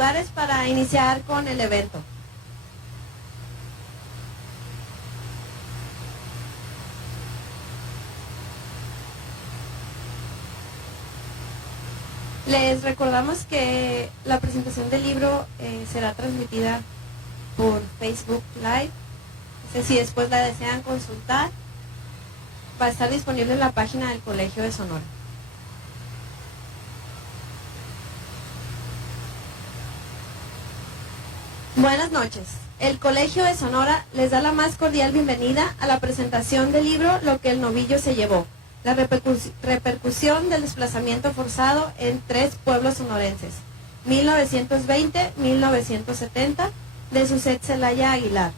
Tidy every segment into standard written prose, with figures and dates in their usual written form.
lugares para iniciar con el evento. Les recordamos que la presentación del libro será transmitida por Facebook Live. No sé si después la desean consultar. Va a estar disponible en la página del Colegio de Sonora. Buenas noches. El Colegio de Sonora les da la más cordial bienvenida a la presentación del libro Lo que el novillo se llevó. La repercusión del desplazamiento forzado en 3 pueblos sonorenses, 1920-1970, de Suset Celaya Aguilar.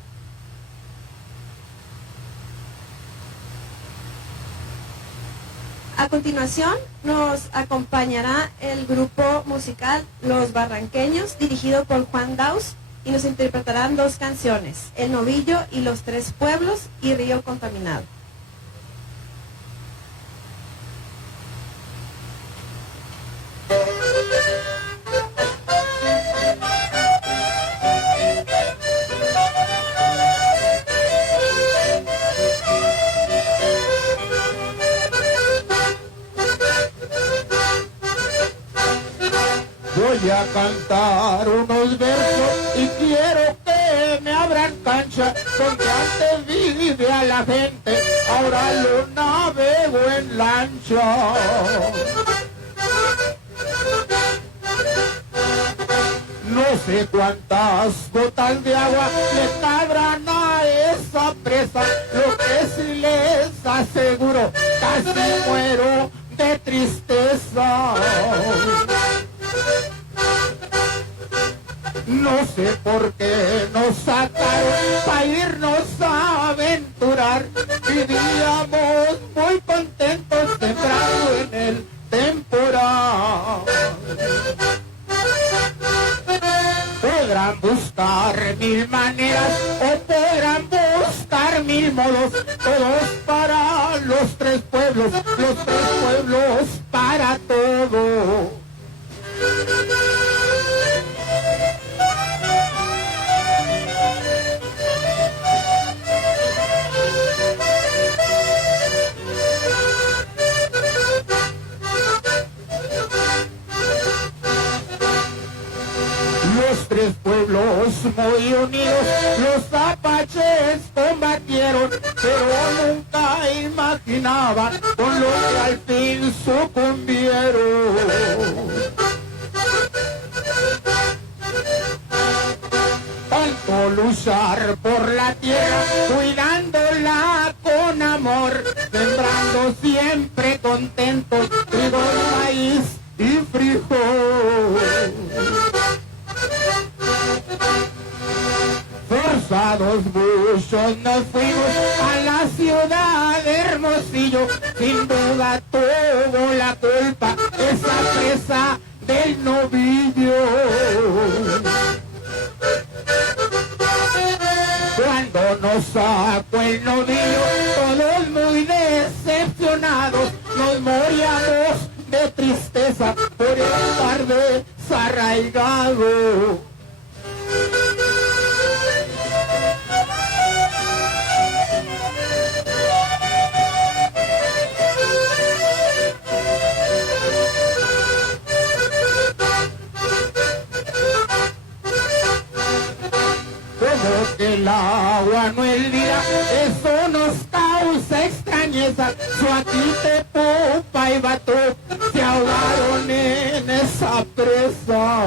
A continuación nos acompañará el grupo musical Los Barranqueños, dirigido por Juan Daus, y nos interpretarán 2 canciones, El Novillo y los 3 pueblos y Río Contaminado. Voy a cantar unos versos y quiero que me abran cancha, donde antes vive a la gente, ahora lo navego en lancha. No sé cuántas gotas de agua le cabrán a esa presa, lo que sí les aseguro, casi muero de tristeza. No sé por qué nos sacaron para irnos a aventurar. Vivíamos muy contentos entrando en el temporal. Podrán buscar 1000 maneras o podrán buscar 1000 modos, todos para los 3 pueblos, los 3 pueblos para todos. Los 3 pueblos muy unidos, los apaches combatieron, pero nunca imaginaban con lo que al fin sucumbieron. Tanto luchar por la tierra, cuidándola con amor, sembrando siempre contentos trigo, maíz y frijol. Forzados muchos nos fuimos a la ciudad de Hermosillo, sin duda tuvo la culpa esa presa del novillo. Cuando nos sacó el novillo, todos muy decepcionados, nos moríamos de tristeza por estar desarraigado. Que el agua no el día, eso nos causa extrañeza. Suatite, Popa y Bato se ahogaron en esa presa.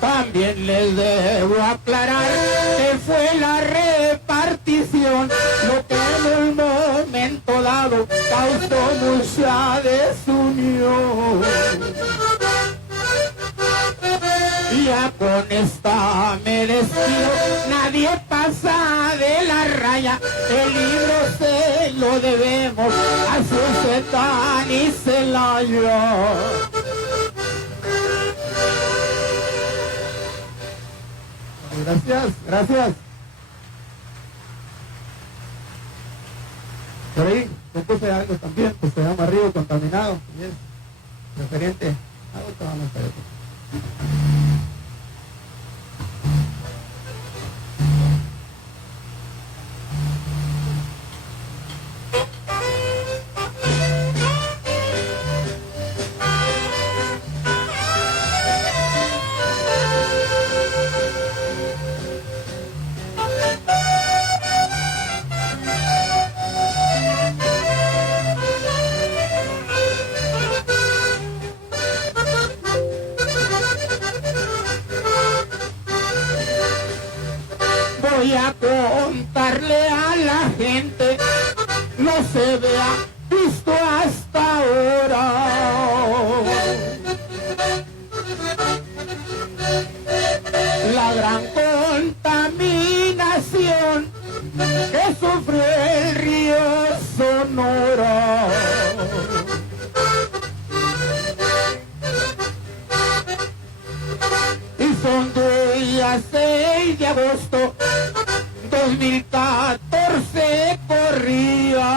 También les debo aclarar que fue la repartición lo que en un momento dado causó mucha desunión. Ya con esta me despido, nadie pasa de la raya, el libro se lo debemos a Susetán y Celaya. Gracias. Por ahí compuse algo también, pues se llama Río Contaminado. referente a otro vamos a ver. Voy a contarle a la gente, no se vea visto hasta ahora. La gran contaminación que sufrió el río Sonora. Y son días 6 de agosto 2014 corría.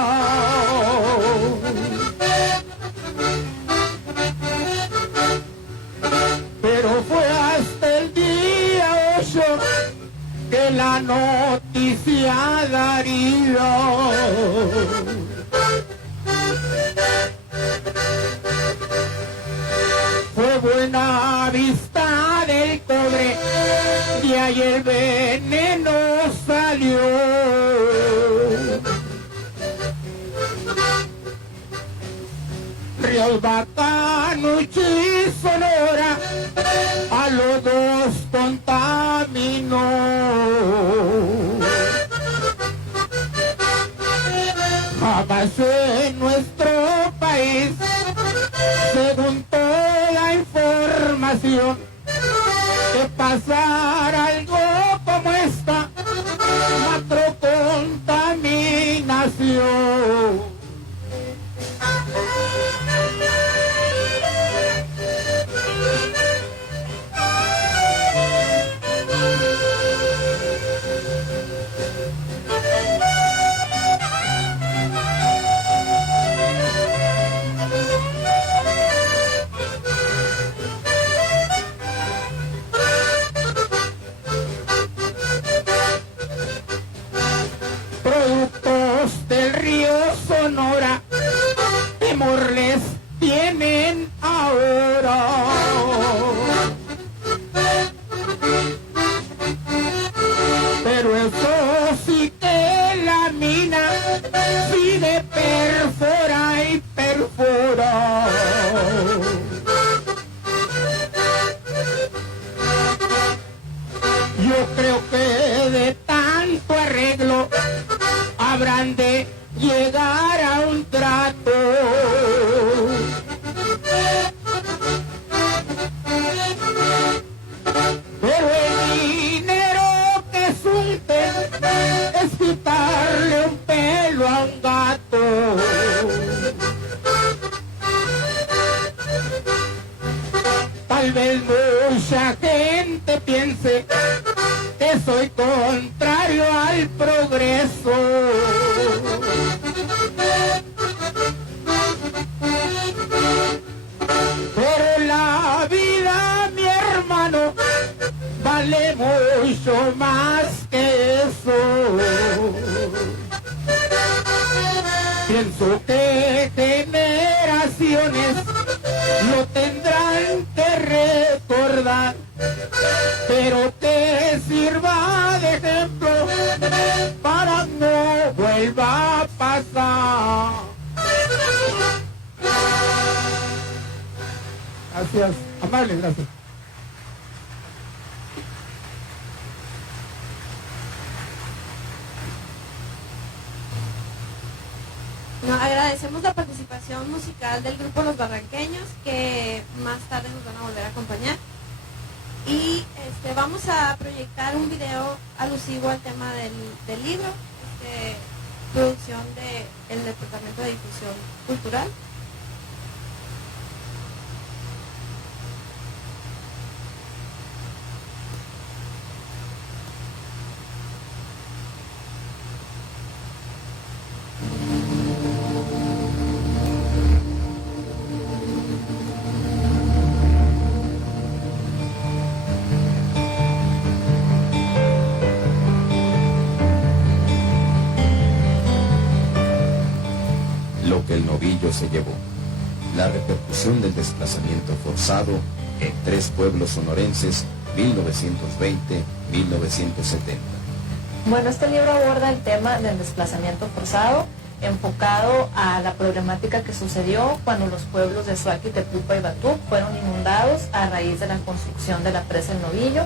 Pero fue hasta el día 8 que la noticia daría. Fue Buena Vista del Cobre, de ahí el veneno salió. Ríos Bacanuchi y Sonora a los dos contaminó. Jamás en nuestro país, según toda información, que pasara algo como esta macrocontaminación. Productos del río Sonora, temor les tienen ahora. Pero eso sí que la mina sigue perfora y perfora. Yo creo que de tanto arreglo habrán de llegar a un trato. Pero el dinero que suelte es quitarle un pelo a un gato. Tal vez mucha gente piense que soy contrario al progreso. Pero la vida, mi hermano, vale mucho más que eso. Pienso que generaciones lo tendrán que recordar, pero que sirva de ejemplo para no vuelva a pasar. Gracias, amable, gracias. No, agradecemos la participación musical del grupo Los Barranqueños, que más tarde nos van a volver a acompañar. Y vamos a proyectar un video alusivo al tema del libro, producción del Departamento de Difusión Cultural. que el novillo se llevó. La repercusión del desplazamiento forzado en 3 pueblos sonorenses, 1920-1970. Bueno, este libro aborda el tema del desplazamiento forzado, enfocado a la problemática que sucedió cuando los pueblos de Suaki, Tepupa y Batuc fueron inundados a raíz de la construcción de la presa El Novillo,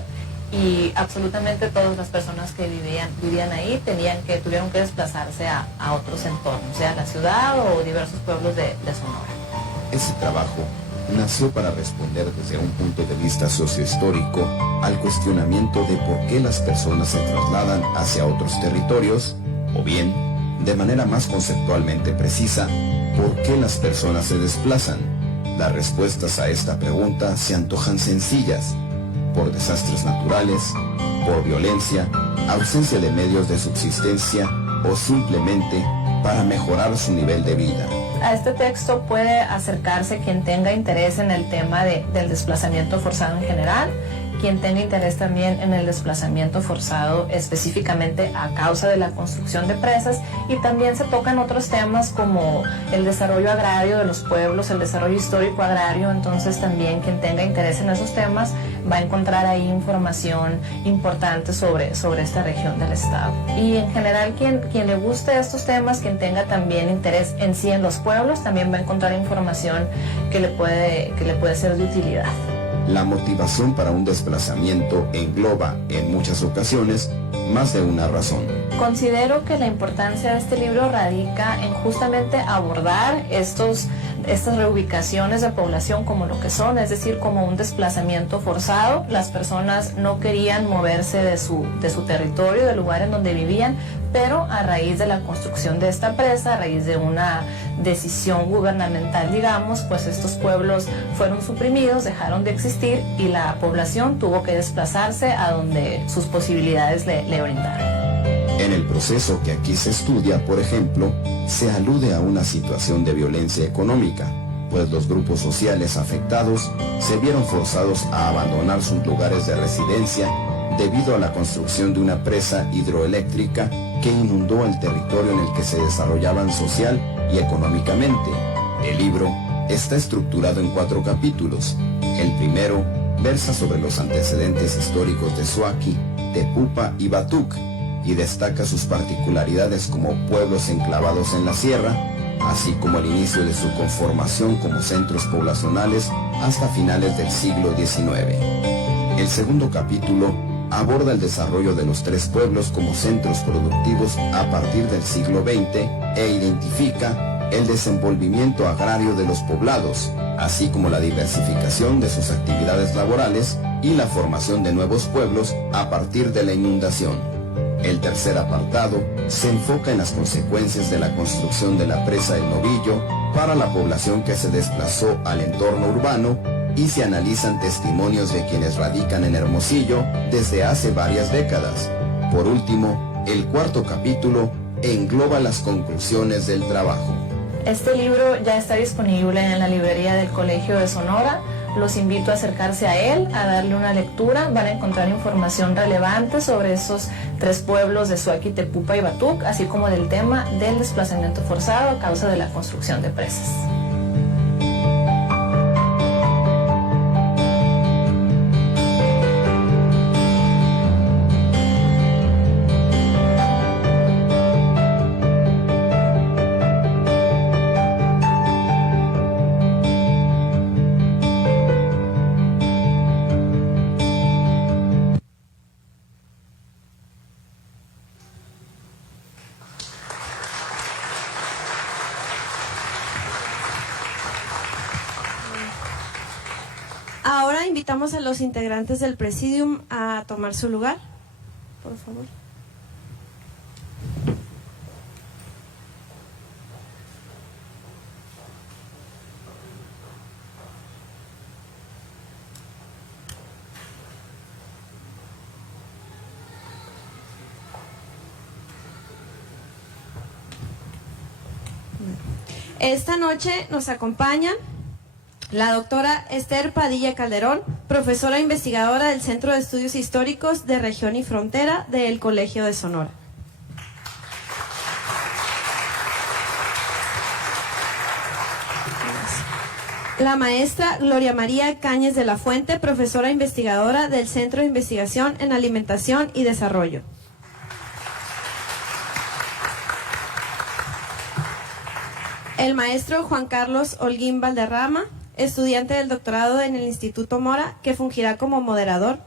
y absolutamente todas las personas que vivían ahí tuvieron que desplazarse a otros entornos, sea la ciudad o diversos pueblos de Sonora. Ese trabajo nació para responder desde un punto de vista sociohistórico al cuestionamiento de por qué las personas se trasladan hacia otros territorios, o bien, de manera más conceptualmente precisa, ¿por qué las personas se desplazan? Las respuestas a esta pregunta se antojan sencillas: por desastres naturales, por violencia, ausencia de medios de subsistencia o simplemente para mejorar su nivel de vida. A este texto puede acercarse quien tenga interés en el tema del desplazamiento forzado en general, quien tenga interés también en el desplazamiento forzado específicamente a causa de la construcción de presas, y también se tocan otros temas como el desarrollo agrario de los pueblos, el desarrollo histórico agrario. Entonces también quien tenga interés en esos temas va a encontrar ahí información importante sobre esta región del estado. Y en general quien le guste estos temas, quien tenga también interés en sí en los pueblos, también va a encontrar información que le puede ser de utilidad. La motivación para un desplazamiento engloba, en muchas ocasiones, más de una razón. Considero que la importancia de este libro radica en justamente abordar estas reubicaciones de población como lo que son, es decir, como un desplazamiento forzado. Las personas no querían moverse de su territorio, del lugar en donde vivían, pero a raíz de la construcción de esta presa, a raíz de una decisión gubernamental, digamos, pues estos pueblos fueron suprimidos, dejaron de existir, y la población tuvo que desplazarse a donde sus posibilidades le brindaron. En el proceso que aquí se estudia, por ejemplo, se alude a una situación de violencia económica, pues los grupos sociales afectados se vieron forzados a abandonar sus lugares de residencia debido a la construcción de una presa hidroeléctrica que inundó el territorio en el que se desarrollaban social y económicamente. El libro está estructurado en 4 capítulos. El primero versa sobre los antecedentes históricos de Suaki, Tepupa y Batuc, y destaca sus particularidades como pueblos enclavados en la sierra, así como el inicio de su conformación como centros poblacionales hasta finales del siglo XIX. El segundo capítulo aborda el desarrollo de los 3 pueblos como centros productivos a partir del siglo XX e identifica el desenvolvimiento agrario de los poblados, así como la diversificación de sus actividades laborales y la formación de nuevos pueblos a partir de la inundación. El tercer apartado se enfoca en las consecuencias de la construcción de la presa El Novillo para la población que se desplazó al entorno urbano, y se analizan testimonios de quienes radican en Hermosillo desde hace varias décadas. Por último, el cuarto capítulo engloba las conclusiones del trabajo. Este libro ya está disponible en la librería del Colegio de Sonora. Los invito a acercarse a él, a darle una lectura. Van a encontrar información relevante sobre esos 3 pueblos de Suaki, Tepupa y Batuc, así como del tema del desplazamiento forzado a causa de la construcción de presas. Ahora invitamos a los integrantes del Presidium a tomar su lugar, por favor. Esta noche nos acompañan la doctora Esther Padilla Calderón, profesora investigadora del Centro de Estudios Históricos de Región y Frontera del Colegio de Sonora. La maestra Gloria María Cáñez de la Fuente, profesora investigadora del Centro de Investigación en Alimentación y Desarrollo. El maestro Juan Carlos Holguín Valderrama, estudiante del doctorado en el Instituto Mora, que fungirá como moderador.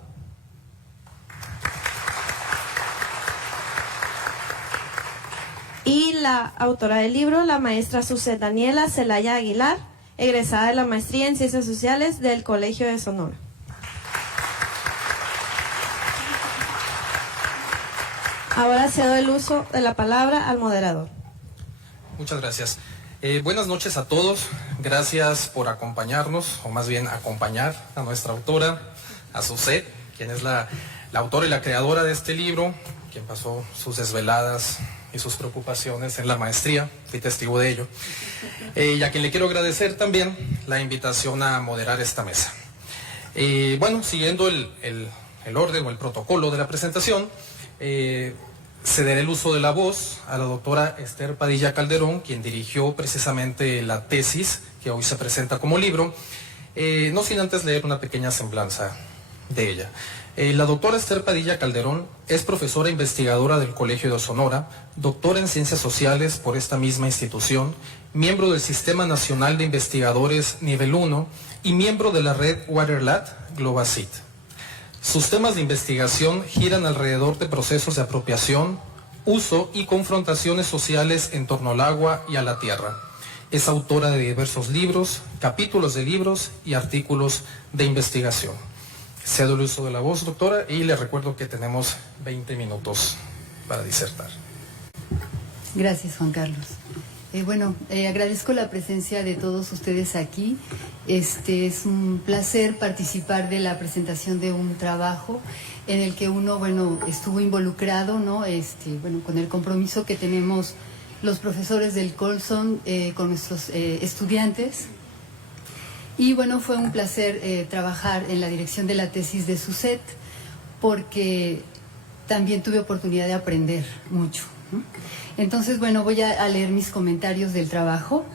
Y la autora del libro, la maestra Suset Daniela Celaya Aguilar, egresada de la maestría en Ciencias Sociales del Colegio de Sonora. Ahora cedo el uso de la palabra al moderador. Muchas gracias. Buenas noches a todos. Gracias por acompañarnos, o más bien acompañar a nuestra autora, a Suset, quien es la autora y la creadora de este libro, quien pasó sus desveladas y sus preocupaciones en la maestría, fui testigo de ello, y a quien le quiero agradecer también la invitación a moderar esta mesa. Bueno, siguiendo el orden o el protocolo de la presentación, cederé el uso de la voz a la doctora Esther Padilla Calderón, quien dirigió precisamente la tesis que hoy se presenta como libro, no sin antes leer una pequeña semblanza de ella. La doctora Esther Padilla Calderón es profesora investigadora del Colegio de Sonora, doctora en Ciencias Sociales por esta misma institución, miembro del Sistema Nacional de Investigadores Nivel 1 y miembro de la red WaterLat GlobaSeed. Sus temas de investigación giran alrededor de procesos de apropiación, uso y confrontaciones sociales en torno al agua y a la tierra. Es autora de diversos libros, capítulos de libros y artículos de investigación. Cedo el uso de la voz, doctora, y le recuerdo que tenemos 20 minutos para disertar. Gracias, Juan Carlos. Agradezco la presencia de todos ustedes aquí. Es un placer participar de la presentación de un trabajo en el que uno, estuvo involucrado, ¿no? Con el compromiso que tenemos los profesores del Colson con nuestros estudiantes. Y fue un placer trabajar en la dirección de la tesis de Suset, porque también tuve oportunidad de aprender mucho, ¿no? Entonces, voy a leer mis comentarios del trabajo.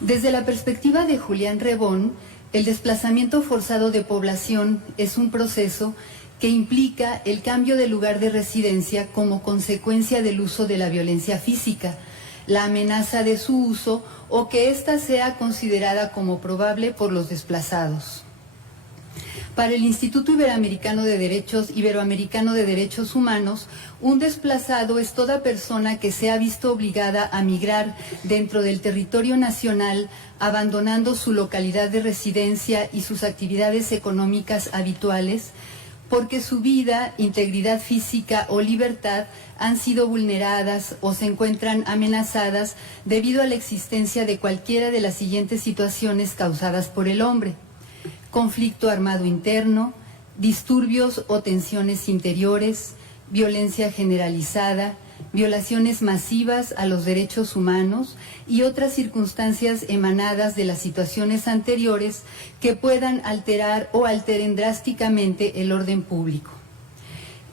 Desde la perspectiva de Julián Rebón, el desplazamiento forzado de población es un proceso que implica el cambio de lugar de residencia como consecuencia del uso de la violencia física, la amenaza de su uso o que ésta sea considerada como probable por los desplazados. Para el Instituto Iberoamericano de Derechos Humanos, un desplazado es toda persona que se ha visto obligada a migrar dentro del territorio nacional, abandonando su localidad de residencia y sus actividades económicas habituales, porque su vida, integridad física o libertad han sido vulneradas o se encuentran amenazadas debido a la existencia de cualquiera de las siguientes situaciones causadas por el hombre: conflicto armado interno, disturbios o tensiones interiores, violencia generalizada, violaciones masivas a los derechos humanos y otras circunstancias emanadas de las situaciones anteriores que puedan alterar o alteren drásticamente el orden público.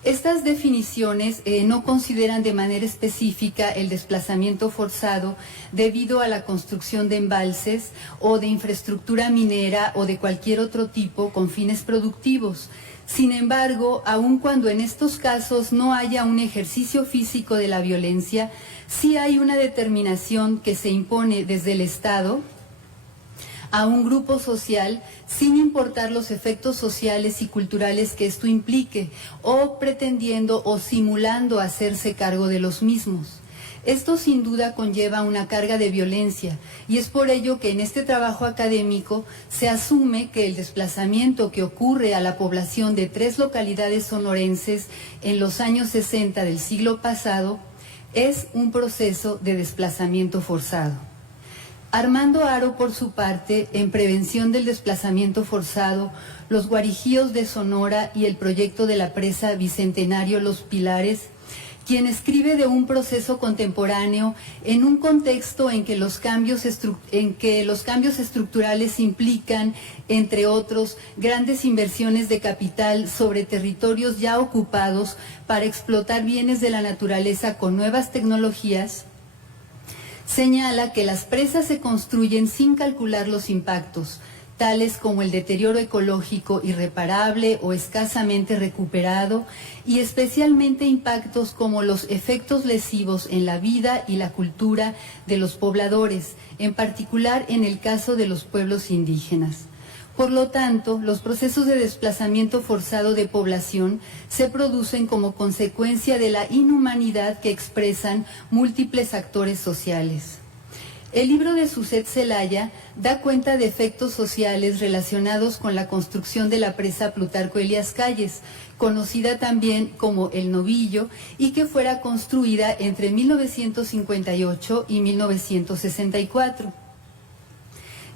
Estas definiciones no consideran de manera específica el desplazamiento forzado debido a la construcción de embalses o de infraestructura minera o de cualquier otro tipo con fines productivos. Sin embargo, aun cuando en estos casos no haya un ejercicio físico de la violencia, sí hay una determinación que se impone desde el Estado a un grupo social sin importar los efectos sociales y culturales que esto implique, o pretendiendo o simulando hacerse cargo de los mismos. Esto sin duda conlleva una carga de violencia y es por ello que en este trabajo académico se asume que el desplazamiento que ocurre a la población de 3 localidades sonorenses en los años 60 del siglo pasado es un proceso de desplazamiento forzado. Armando Haro, por su parte, en prevención del desplazamiento forzado, los guarijíos de Sonora y el proyecto de la presa Bicentenario Los Pilares, quien escribe de un proceso contemporáneo en un contexto en que los cambios estructurales implican, entre otros, grandes inversiones de capital sobre territorios ya ocupados para explotar bienes de la naturaleza con nuevas tecnologías, Señala que las presas se construyen sin calcular los impactos, tales como el deterioro ecológico irreparable o escasamente recuperado, y especialmente impactos como los efectos lesivos en la vida y la cultura de los pobladores, en particular en el caso de los pueblos indígenas. Por lo tanto, los procesos de desplazamiento forzado de población se producen como consecuencia de la inhumanidad que expresan múltiples actores sociales. El libro de Suzette Zelaya da cuenta de efectos sociales relacionados con la construcción de la presa Plutarco Elías Calles, conocida también como El Novillo, y que fuera construida entre 1958 y 1964.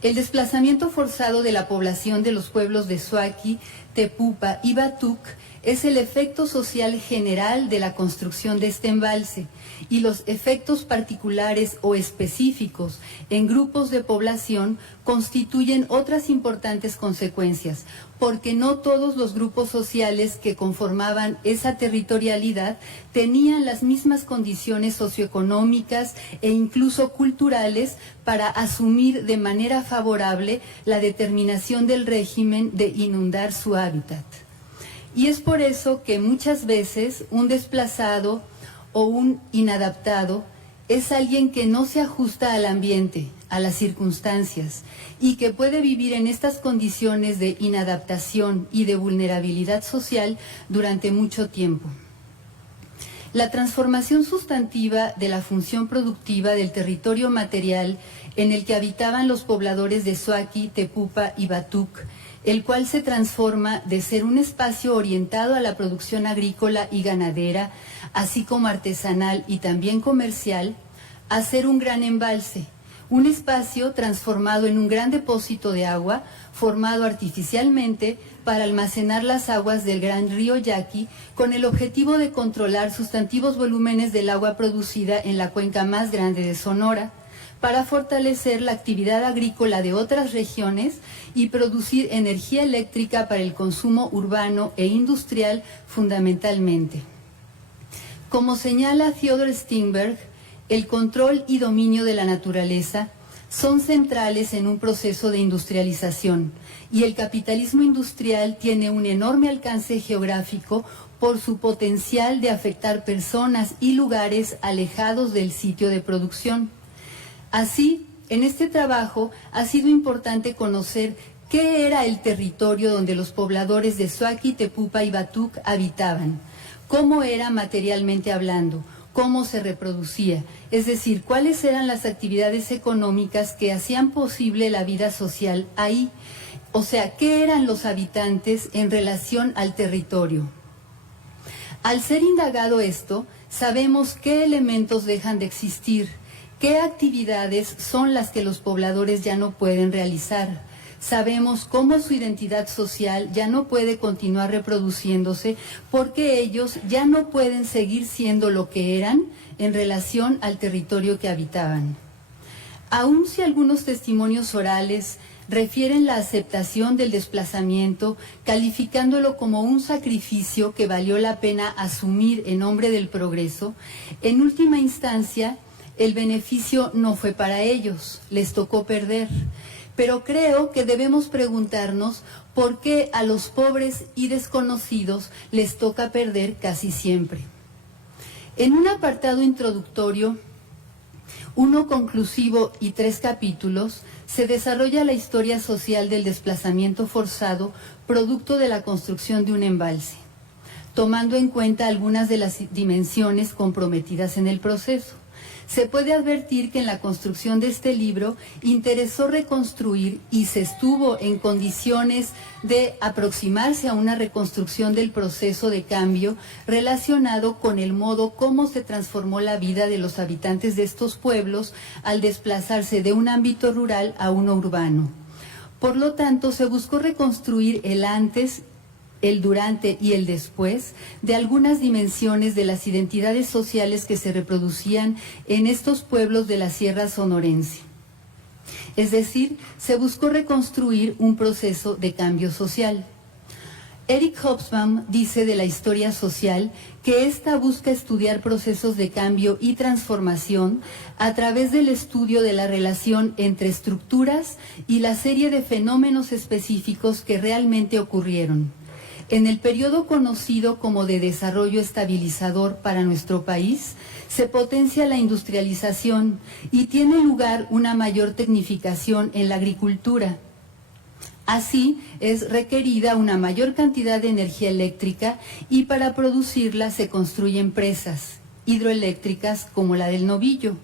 El desplazamiento forzado de la población de los pueblos de Suaki, Tepupa y Batuc es el efecto social general de la construcción de este embalse, y los efectos particulares o específicos en grupos de población constituyen otras importantes consecuencias, porque no todos los grupos sociales que conformaban esa territorialidad tenían las mismas condiciones socioeconómicas e incluso culturales para asumir de manera favorable la determinación del régimen de inundar su hábitat. Y es por eso que muchas veces un desplazado o un inadaptado es alguien que no se ajusta al ambiente, a las circunstancias, y que puede vivir en estas condiciones de inadaptación y de vulnerabilidad social durante mucho tiempo. La transformación sustantiva de la función productiva del territorio material en el que habitaban los pobladores de Suaki, Tepupa y Batuc, el cual se transforma de ser un espacio orientado a la producción agrícola y ganadera, así como artesanal y también comercial, a ser un gran embalse, un espacio transformado en un gran depósito de agua, formado artificialmente para almacenar las aguas del gran río Yaqui, con el objetivo de controlar sustantivos volúmenes del agua producida en la cuenca más grande de Sonora, para fortalecer la actividad agrícola de otras regiones y producir energía eléctrica para el consumo urbano e industrial fundamentalmente. Como señala Theodor Stingberg, el control y dominio de la naturaleza son centrales en un proceso de industrialización, y el capitalismo industrial tiene un enorme alcance geográfico por su potencial de afectar personas y lugares alejados del sitio de producción. Así, en este trabajo ha sido importante conocer qué era el territorio donde los pobladores de Suaki, Tepupa y Batuc habitaban, cómo era materialmente hablando, cómo se reproducía, es decir, cuáles eran las actividades económicas que hacían posible la vida social ahí, o sea, qué eran los habitantes en relación al territorio. Al ser indagado esto, sabemos qué elementos dejan de existir, qué actividades son las que los pobladores ya no pueden realizar. Sabemos cómo su identidad social ya no puede continuar reproduciéndose porque ellos ya no pueden seguir siendo lo que eran en relación al territorio que habitaban. Aun si algunos testimonios orales refieren la aceptación del desplazamiento, calificándolo como un sacrificio que valió la pena asumir en nombre del progreso, en última instancia, el beneficio no fue para ellos, les tocó perder. Pero creo que debemos preguntarnos por qué a los pobres y desconocidos les toca perder casi siempre. En un apartado introductorio, uno conclusivo y 3 capítulos, se desarrolla la historia social del desplazamiento forzado producto de la construcción de un embalse, tomando en cuenta algunas de las dimensiones comprometidas en el proceso. Se puede advertir que en la construcción de este libro interesó reconstruir y se estuvo en condiciones de aproximarse a una reconstrucción del proceso de cambio relacionado con el modo como se transformó la vida de los habitantes de estos pueblos al desplazarse de un ámbito rural a uno urbano. Por lo tanto, se buscó reconstruir el antes, el durante y el después de algunas dimensiones de las identidades sociales que se reproducían en estos pueblos de la Sierra Sonorense. Es decir, se buscó reconstruir un proceso de cambio social. Eric Hobsbawm dice de la historia social que ésta busca estudiar procesos de cambio y transformación a través del estudio de la relación entre estructuras y la serie de fenómenos específicos que realmente ocurrieron. En el periodo conocido como de desarrollo estabilizador para nuestro país, se potencia la industrialización y tiene lugar una mayor tecnificación en la agricultura. Así, es requerida una mayor cantidad de energía eléctrica y para producirla se construyen presas hidroeléctricas como la del Novillo.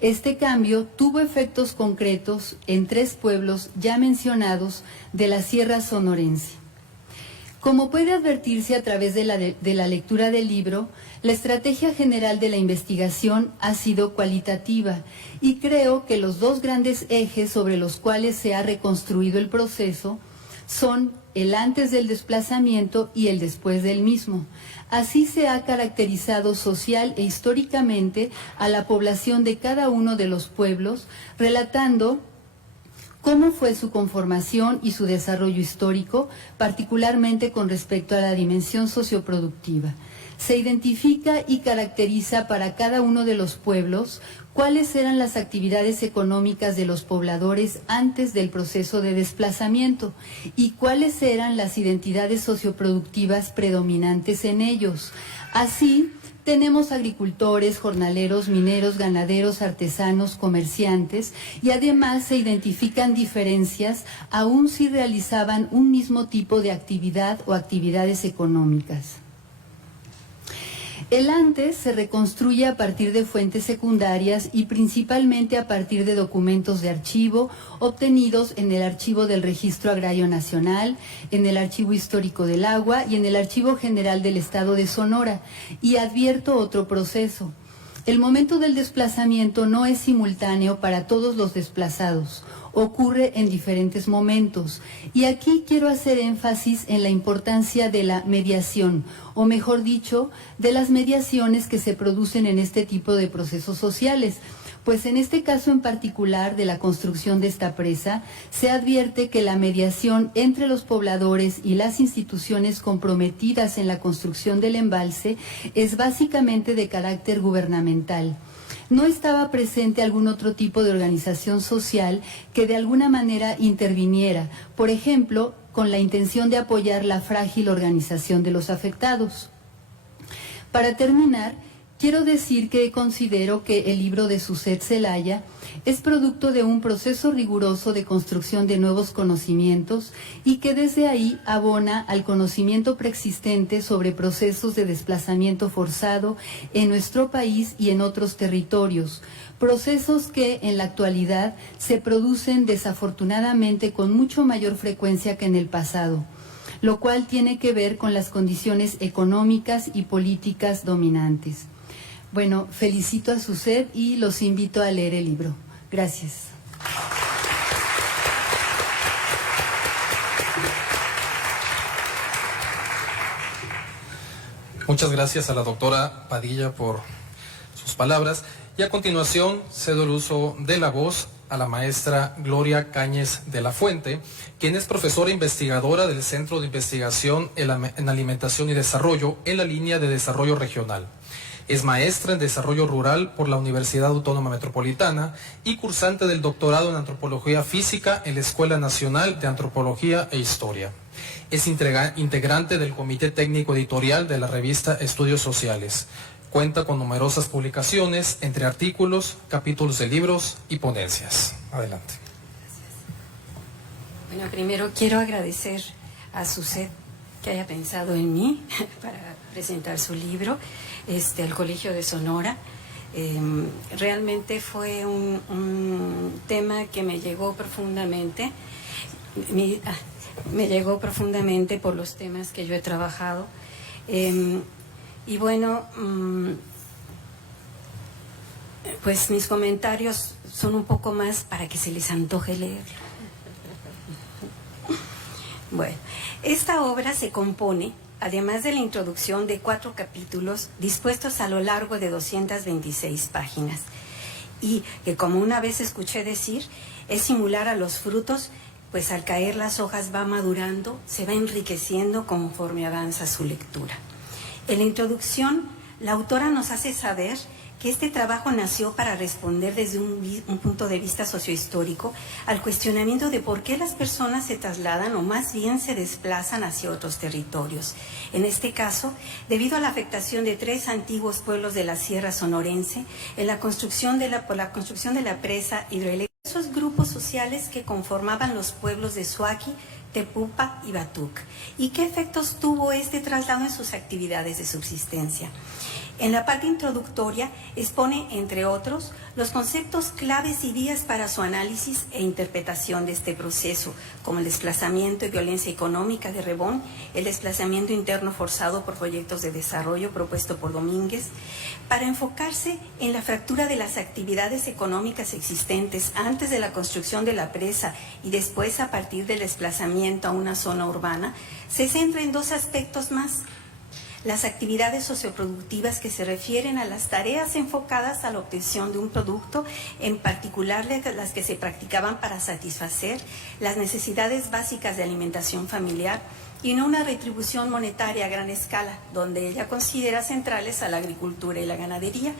Este cambio tuvo efectos concretos en 3 pueblos ya mencionados de la Sierra Sonorense. Como puede advertirse a través de la lectura del libro, la estrategia general de la investigación ha sido cualitativa y creo que los 2 grandes ejes sobre los cuales se ha reconstruido el proceso son el antes del desplazamiento y el después del mismo. Así se ha caracterizado social e históricamente a la población de cada uno de los pueblos, relatando cómo fue su conformación y su desarrollo histórico, particularmente con respecto a la dimensión socioproductiva. Se identifica y caracteriza para cada uno de los pueblos cuáles eran las actividades económicas de los pobladores antes del proceso de desplazamiento y cuáles eran las identidades socioproductivas predominantes en ellos. Así, tenemos agricultores, jornaleros, mineros, ganaderos, artesanos, comerciantes y además se identifican diferencias aun si realizaban un mismo tipo de actividad o actividades económicas. El antes se reconstruye a partir de fuentes secundarias y principalmente a partir de documentos de archivo obtenidos en el Archivo del Registro Agrario Nacional, en el Archivo Histórico del Agua y en el Archivo General del Estado de Sonora. Y advierto otro proceso. El momento del desplazamiento no es simultáneo para todos los desplazados. Ocurre en diferentes momentos. Y aquí quiero hacer énfasis en la importancia de la mediación, o mejor dicho, de las mediaciones que se producen en este tipo de procesos sociales. Pues en este caso en particular de la construcción de esta presa, se advierte que la mediación entre los pobladores y las instituciones comprometidas en la construcción del embalse es básicamente de carácter gubernamental. No estaba presente algún otro tipo de organización social que de alguna manera interviniera, por ejemplo, con la intención de apoyar la frágil organización de los afectados. Para terminar, quiero decir que considero que el libro de Suzette Zelaya es producto de un proceso riguroso de construcción de nuevos conocimientos y que desde ahí abona al conocimiento preexistente sobre procesos de desplazamiento forzado en nuestro país y en otros territorios, procesos que en la actualidad se producen desafortunadamente con mucho mayor frecuencia que en el pasado, lo cual tiene que ver con las condiciones económicas y políticas dominantes. Bueno, felicito a Suzette y los invito a leer el libro. Gracias. Muchas gracias a la doctora Padilla por sus palabras. Y a continuación cedo el uso de la voz a la maestra Gloria Cáñez de la Fuente, quien es profesora investigadora del Centro de Investigación en Alimentación y Desarrollo en la línea de Desarrollo Regional. Es maestra en Desarrollo Rural por la Universidad Autónoma Metropolitana y cursante del doctorado en Antropología Física en la Escuela Nacional de Antropología e Historia. Es integrante del Comité Técnico Editorial de la revista Estudios Sociales. Cuenta con numerosas publicaciones, entre artículos, capítulos de libros y ponencias. Adelante. Gracias. Bueno, primero quiero agradecer a Suzette que haya pensado en mí para presentar su libro. Al Colegio de Sonora. Realmente fue un tema que me llegó profundamente, me llegó profundamente por los temas que yo he trabajado. Y bueno, pues mis comentarios son un poco más para que se les antoje leerlo. Bueno, esta obra se compone, además de la introducción, de 4 capítulos dispuestos a lo largo de 226 páginas y que, como una vez escuché decir, es similar a los frutos pues al caer las hojas va madurando, se va enriqueciendo conforme avanza su lectura. En la introducción, la autora nos hace saber que este trabajo nació para responder desde un punto de vista sociohistórico al cuestionamiento de por qué las personas se trasladan o más bien se desplazan hacia otros territorios. En este caso, debido a la afectación de 3 antiguos pueblos de la Sierra Sonorense, por la construcción de la presa hidroeléctrica, esos grupos sociales que conformaban los pueblos de Suaki, Tepupa y Batuc. ¿Y qué efectos tuvo este traslado en sus actividades de subsistencia? En la parte introductoria expone, entre otros, los conceptos claves y vías para su análisis e interpretación de este proceso, como el desplazamiento y violencia económica de Rebón, el desplazamiento interno forzado por proyectos de desarrollo propuesto por Domínguez, para enfocarse en la fractura de las actividades económicas existentes antes de la construcción de la presa y después a partir del desplazamiento a una zona urbana, se centra en 2 aspectos más: las actividades socioproductivas que se refieren a las tareas enfocadas a la obtención de un producto, en particular las que se practicaban para satisfacer las necesidades básicas de alimentación familiar, y no una retribución monetaria a gran escala, donde ella considera centrales a la agricultura y la ganadería,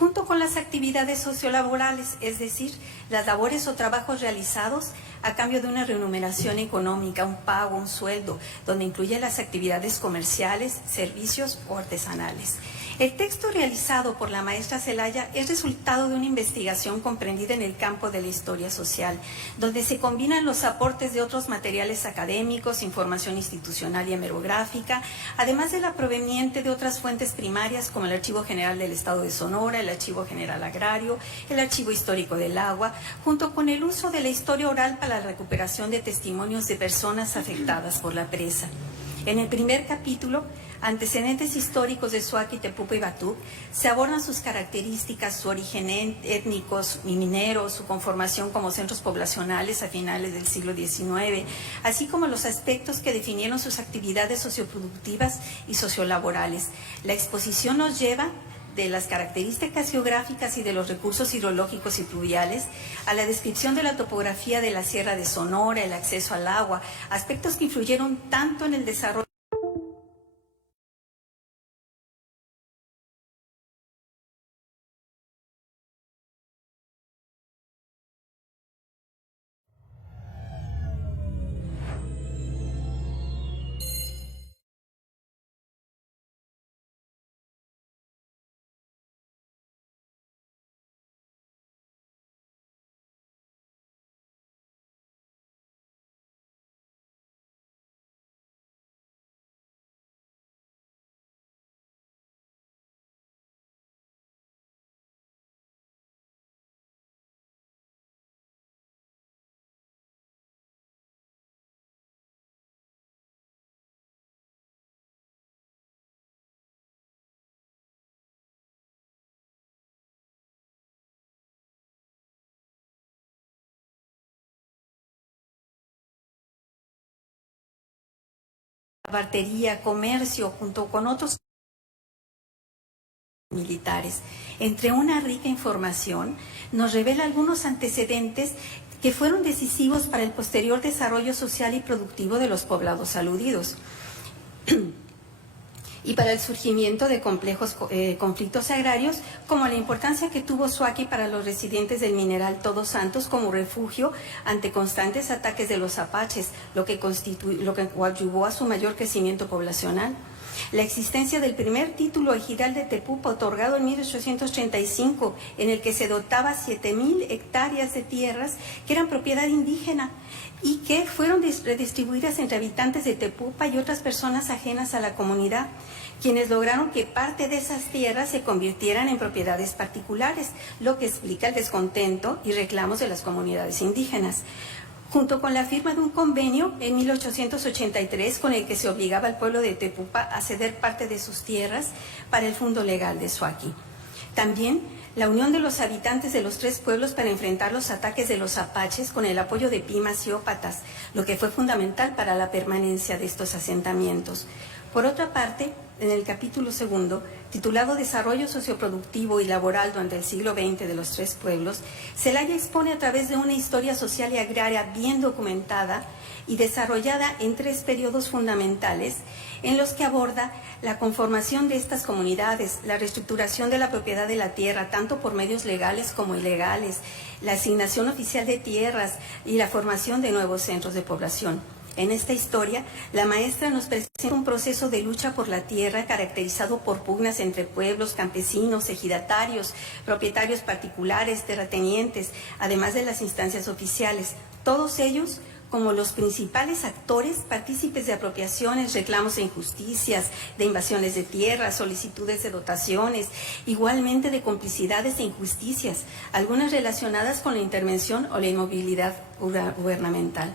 junto con las actividades sociolaborales, es decir, las labores o trabajos realizados a cambio de una remuneración económica, un pago, un sueldo, donde incluye las actividades comerciales, servicios o artesanales. El texto realizado por la maestra Zelaya es resultado de una investigación comprendida en el campo de la historia social, donde se combinan los aportes de otros materiales académicos, información institucional y hemerográfica, además de la proveniente de otras fuentes primarias como el Archivo General del Estado de Sonora, el Archivo General Agrario, el Archivo Histórico del Agua, junto con el uso de la historia oral para la recuperación de testimonios de personas afectadas por la presa. En el primer capítulo, Antecedentes históricos de Suaki, Tepupa y Batuc, se abordan sus características, su origen étnico y minero, su conformación como centros poblacionales a finales del siglo XIX, así como los aspectos que definieron sus actividades socioproductivas y sociolaborales. La exposición nos lleva de las características geográficas y de los recursos hidrológicos y pluviales, a la descripción de la topografía de la Sierra de Sonora, el acceso al agua, aspectos que influyeron tanto en el desarrollo bartería, comercio, junto con otros militares. Entre una rica información, nos revela algunos antecedentes que fueron decisivos para el posterior desarrollo social y productivo de los poblados aludidos y para el surgimiento de complejos conflictos agrarios, como la importancia que tuvo Suaki para los residentes del mineral Todos Santos como refugio ante constantes ataques de los apaches, lo que coadyuvó a su mayor crecimiento poblacional. La existencia del primer título ejidal de Tepupa, otorgado en 1835, en el que se dotaba 7,000 hectáreas de tierras que eran propiedad indígena y que fueron redistribuidas entre habitantes de Tepupa y otras personas ajenas a la comunidad, quienes lograron que parte de esas tierras se convirtieran en propiedades particulares, lo que explica el descontento y reclamos de las comunidades indígenas. Junto con la firma de un convenio en 1883 con el que se obligaba al pueblo de Tepupa a ceder parte de sus tierras para el Fondo Legal de Suaki. También la unión de los habitantes de los 3 pueblos para enfrentar los ataques de los apaches con el apoyo de pimas y ópatas, lo que fue fundamental para la permanencia de estos asentamientos. Por otra parte, en el capítulo 2, titulado Desarrollo socioproductivo y laboral durante el siglo XX de los tres pueblos, Zelaya expone a través de una historia social y agraria bien documentada y desarrollada en tres periodos fundamentales, en los que aborda la conformación de estas comunidades, la reestructuración de la propiedad de la tierra, tanto por medios legales como ilegales, la asignación oficial de tierras y la formación de nuevos centros de población. En esta historia, la maestra nos presenta un proceso de lucha por la tierra caracterizado por pugnas entre pueblos, campesinos, ejidatarios, propietarios particulares, terratenientes, además de las instancias oficiales, todos ellos como los principales actores partícipes de apropiaciones, reclamos e injusticias, de invasiones de tierras, solicitudes de dotaciones, igualmente de complicidades e injusticias, algunas relacionadas con la intervención o la inmovilidad gubernamental.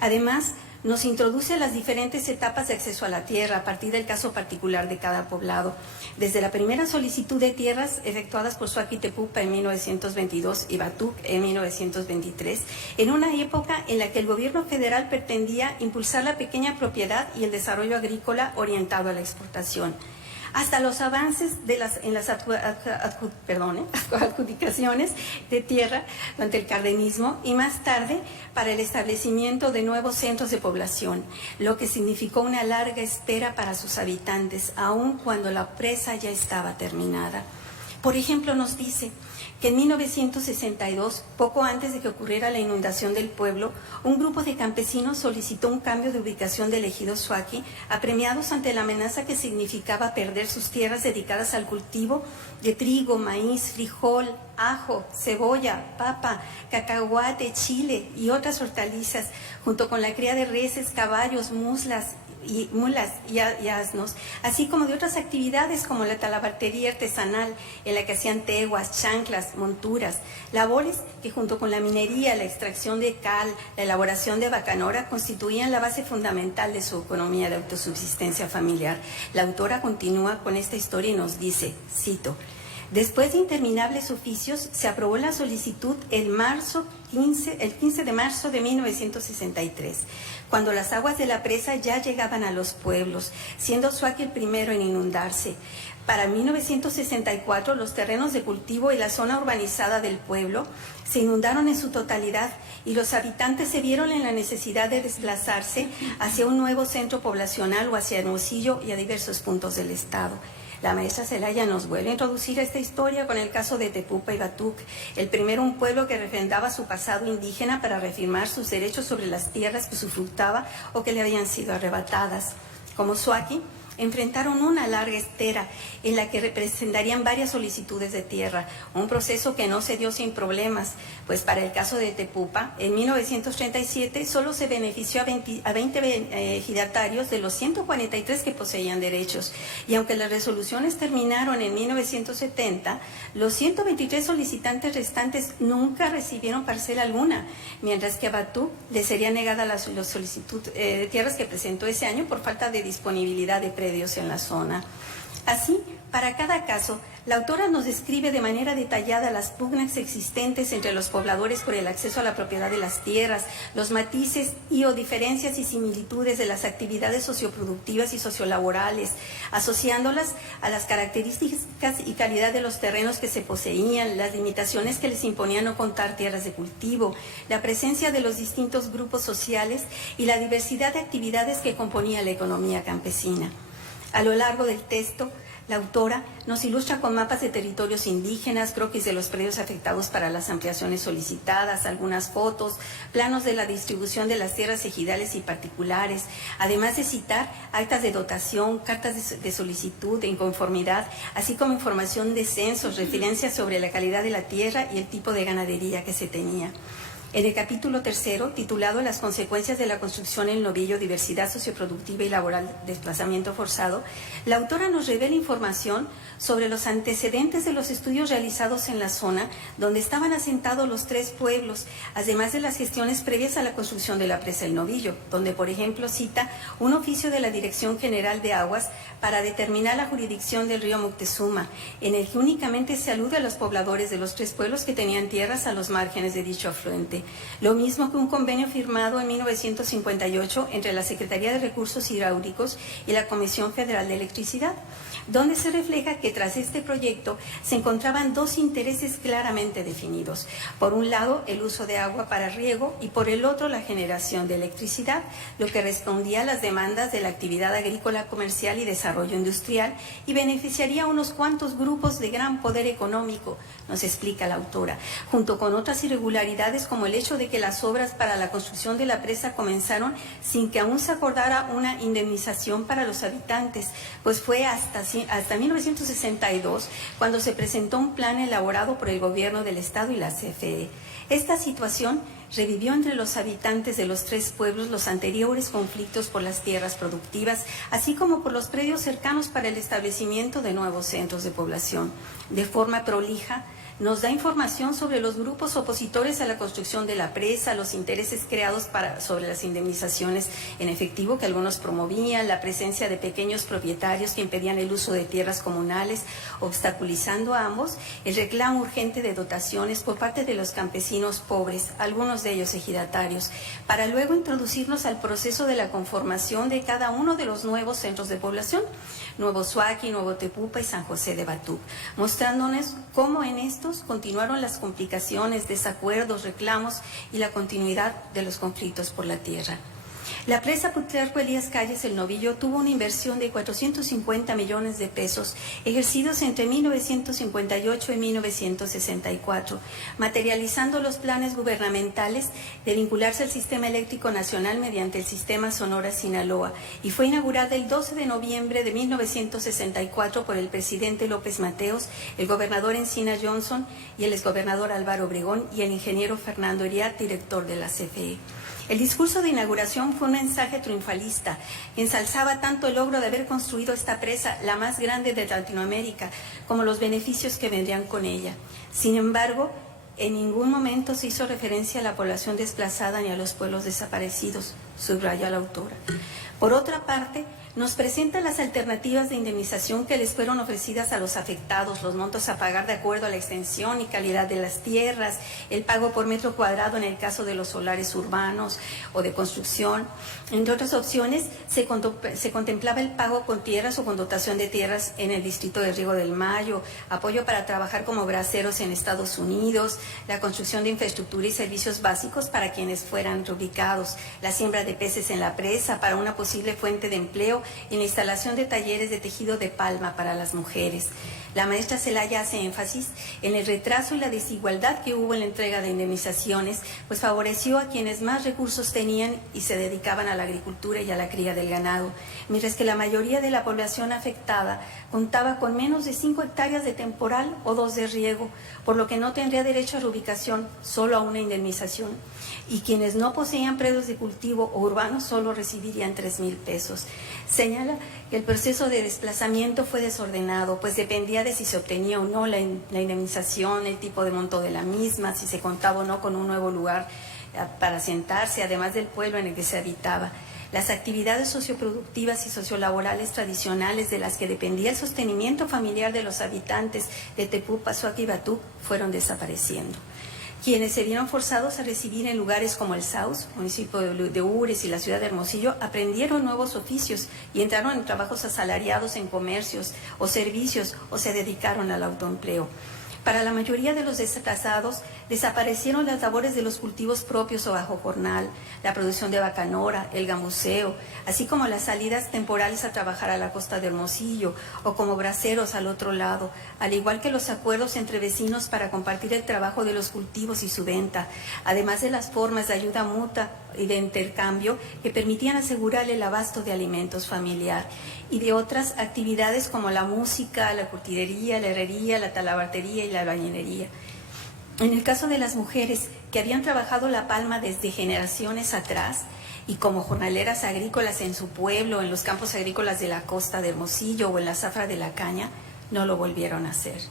Además, nos introduce las diferentes etapas de acceso a la tierra a partir del caso particular de cada poblado, desde la primera solicitud de tierras efectuadas por Suaki y Tepupa en 1922 y Batuc en 1923, en una época en la que el gobierno federal pretendía impulsar la pequeña propiedad y el desarrollo agrícola orientado a la exportación, hasta los avances en las adjudicaciones de tierra durante el cardenismo y más tarde para el establecimiento de nuevos centros de población, lo que significó una larga espera para sus habitantes, aun cuando la presa ya estaba terminada. Por ejemplo, nos dice que en 1962, poco antes de que ocurriera la inundación del pueblo, un grupo de campesinos solicitó un cambio de ubicación del ejido Suaki, apremiados ante la amenaza que significaba perder sus tierras dedicadas al cultivo de trigo, maíz, frijol, ajo, cebolla, papa, cacahuate, chile y otras hortalizas, junto con la cría de reses, caballos, mulas y asnos, así como de otras actividades como la talabartería artesanal, en la que hacían teguas, chanclas, monturas, labores que junto con la minería, la extracción de cal, la elaboración de bacanora, constituían la base fundamental de su economía de autosubsistencia familiar. La autora continúa con esta historia y nos dice, cito: después de interminables oficios, se aprobó la solicitud el 15 de marzo de 1963, cuando las aguas de la presa ya llegaban a los pueblos, siendo Suaki el primero en inundarse. Para 1964, los terrenos de cultivo y la zona urbanizada del pueblo se inundaron en su totalidad y los habitantes se vieron en la necesidad de desplazarse hacia un nuevo centro poblacional o hacia Hermosillo y a diversos puntos del estado. La maestra Zelaya nos vuelve a introducir a esta historia con el caso de Tepupa y Batuc, el primero un pueblo que refrendaba su pasado indígena para reafirmar sus derechos sobre las tierras que usufructaba o que le habían sido arrebatadas. Como Suaki, enfrentaron una larga espera en la que representarían varias solicitudes de tierra, un proceso que no se dio sin problemas, pues para el caso de Tepupa, en 1937 solo se benefició a 20 ejidatarios de los 143 que poseían derechos, y aunque las resoluciones terminaron en 1970, los 123 solicitantes restantes nunca recibieron parcela alguna, mientras que a Batuc le sería negada la solicitud de tierras que presentó ese año por falta de disponibilidad de predios en la zona. Así, para cada caso, la autora nos describe de manera detallada las pugnas existentes entre los pobladores por el acceso a la propiedad de las tierras, los matices y o diferencias y similitudes de las actividades socioproductivas y sociolaborales, asociándolas a las características y calidad de los terrenos que se poseían, las limitaciones que les imponían no contar tierras de cultivo, la presencia de los distintos grupos sociales y la diversidad de actividades que componía la economía campesina. A lo largo del texto, la autora nos ilustra con mapas de territorios indígenas, croquis de los predios afectados para las ampliaciones solicitadas, algunas fotos, planos de la distribución de las tierras ejidales y particulares, además de citar actas de dotación, cartas de solicitud, de inconformidad, así como información de censos, referencias sobre la calidad de la tierra y el tipo de ganadería que se tenía. En el capítulo 3, titulado Las consecuencias de la construcción en Novillo, diversidad socioproductiva y laboral, desplazamiento forzado, la autora nos revela información sobre los antecedentes de los estudios realizados en la zona donde estaban asentados los tres pueblos, además de las gestiones previas a la construcción de la presa El Novillo, donde, por ejemplo, cita un oficio de la Dirección General de Aguas para determinar la jurisdicción del río Moctezuma, en el que únicamente se alude a los pobladores de los tres pueblos que tenían tierras a los márgenes de dicho afluente. siguiente. Lo mismo que un convenio firmado en 1958 entre la Secretaría de Recursos Hidráulicos y la Comisión Federal de Electricidad, donde se refleja que tras este proyecto se encontraban dos intereses claramente definidos. Por un lado, el uso de agua para riego y por el otro, la generación de electricidad, lo que respondía a las demandas de la actividad agrícola, comercial y desarrollo industrial y beneficiaría a unos cuantos grupos de gran poder económico, nos explica la autora, junto con otras irregularidades como el hecho de que las obras para la construcción de la presa comenzaron sin que aún se acordara una indemnización para los habitantes, pues fue hasta 1962 cuando se presentó un plan elaborado por el gobierno del estado y la CFE. Esta situación revivió entre los habitantes de los tres pueblos los anteriores conflictos por las tierras productivas, así como por los predios cercanos para el establecimiento de nuevos centros de población. De forma prolija, nos da información sobre los grupos opositores a la construcción de la presa, los intereses creados sobre las indemnizaciones en efectivo que algunos promovían, la presencia de pequeños propietarios que impedían el uso de tierras comunales, obstaculizando a ambos el reclamo urgente de dotaciones por parte de los campesinos pobres, algunos de ellos ejidatarios, para luego introducirnos al proceso de la conformación de cada uno de los nuevos centros de población, Nuevo Suaqui, Nuevo Tepupa y San José de Batuc, mostrándonos cómo en estos continuaron las complicaciones, desacuerdos, reclamos y la continuidad de los conflictos por la tierra. La presa Plutarco Elías Calles El Novillo tuvo una inversión de 450 millones de pesos ejercidos entre 1958 y 1964, materializando los planes gubernamentales de vincularse al sistema eléctrico nacional mediante el sistema Sonora-Sinaloa, y fue inaugurada el 12 de noviembre de 1964 por el presidente López Mateos, el gobernador Encina Johnson y el exgobernador Álvaro Obregón y el ingeniero Fernando Eriat, director de la CFE. El discurso de inauguración fue un mensaje triunfalista, ensalzaba tanto el logro de haber construido esta presa, la más grande de Latinoamérica, como los beneficios que vendrían con ella. Sin embargo, en ningún momento se hizo referencia a la población desplazada ni a los pueblos desaparecidos, subraya la autora. Por otra parte, nos presenta las alternativas de indemnización que les fueron ofrecidas a los afectados, los montos a pagar de acuerdo a la extensión y calidad de las tierras, el pago por metro cuadrado en el caso de los solares urbanos o de construcción. Entre otras opciones, se contemplaba el pago con tierras o con dotación de tierras en el distrito de Riego del Mayo, apoyo para trabajar como braceros en Estados Unidos, la construcción de infraestructura y servicios básicos para quienes fueran reubicados, la siembra de peces en la presa para una posible fuente de empleo en la instalación de talleres de tejido de palma para las mujeres. La maestra Zelaya hace énfasis en el retraso y la desigualdad que hubo en la entrega de indemnizaciones, pues favoreció a quienes más recursos tenían y se dedicaban a la agricultura y a la cría del ganado, mientras que la mayoría de la población afectada contaba con menos de 5 hectáreas de temporal o 2 de riego, por lo que no tendría derecho a reubicación, solo a una indemnización, y quienes no poseían predios de cultivo o urbanos solo recibirían 3,000 pesos. Señala que el proceso de desplazamiento fue desordenado, pues dependía de si se obtenía o no la indemnización, el tipo de monto de la misma, si se contaba o no con un nuevo lugar para asentarse, además del pueblo en el que se habitaba. Las actividades socioproductivas y sociolaborales tradicionales de las que dependía el sostenimiento familiar de los habitantes de Tepupa, Suaqui y Batuc fueron desapareciendo. Quienes se vieron forzados a recibir en lugares como el Saus, municipio de Ures y la ciudad de Hermosillo, aprendieron nuevos oficios y entraron en trabajos asalariados en comercios o servicios o se dedicaron al autoempleo. Para la mayoría de los desplazados, desaparecieron las labores de los cultivos propios o bajo jornal, la producción de bacanora, el gambuceo, así como las salidas temporales a trabajar a la costa de Hermosillo o como braceros al otro lado, al igual que los acuerdos entre vecinos para compartir el trabajo de los cultivos y su venta, además de las formas de ayuda mutua y de intercambio que permitían asegurar el abasto de alimentos familiar, y de otras actividades como la música, la curtidería, la herrería, la talabartería y la albañilería. En el caso de las mujeres que habían trabajado la palma desde generaciones atrás y como jornaleras agrícolas en su pueblo, en los campos agrícolas de la costa de Hermosillo o en la zafra de la caña, no lo volvieron a hacer.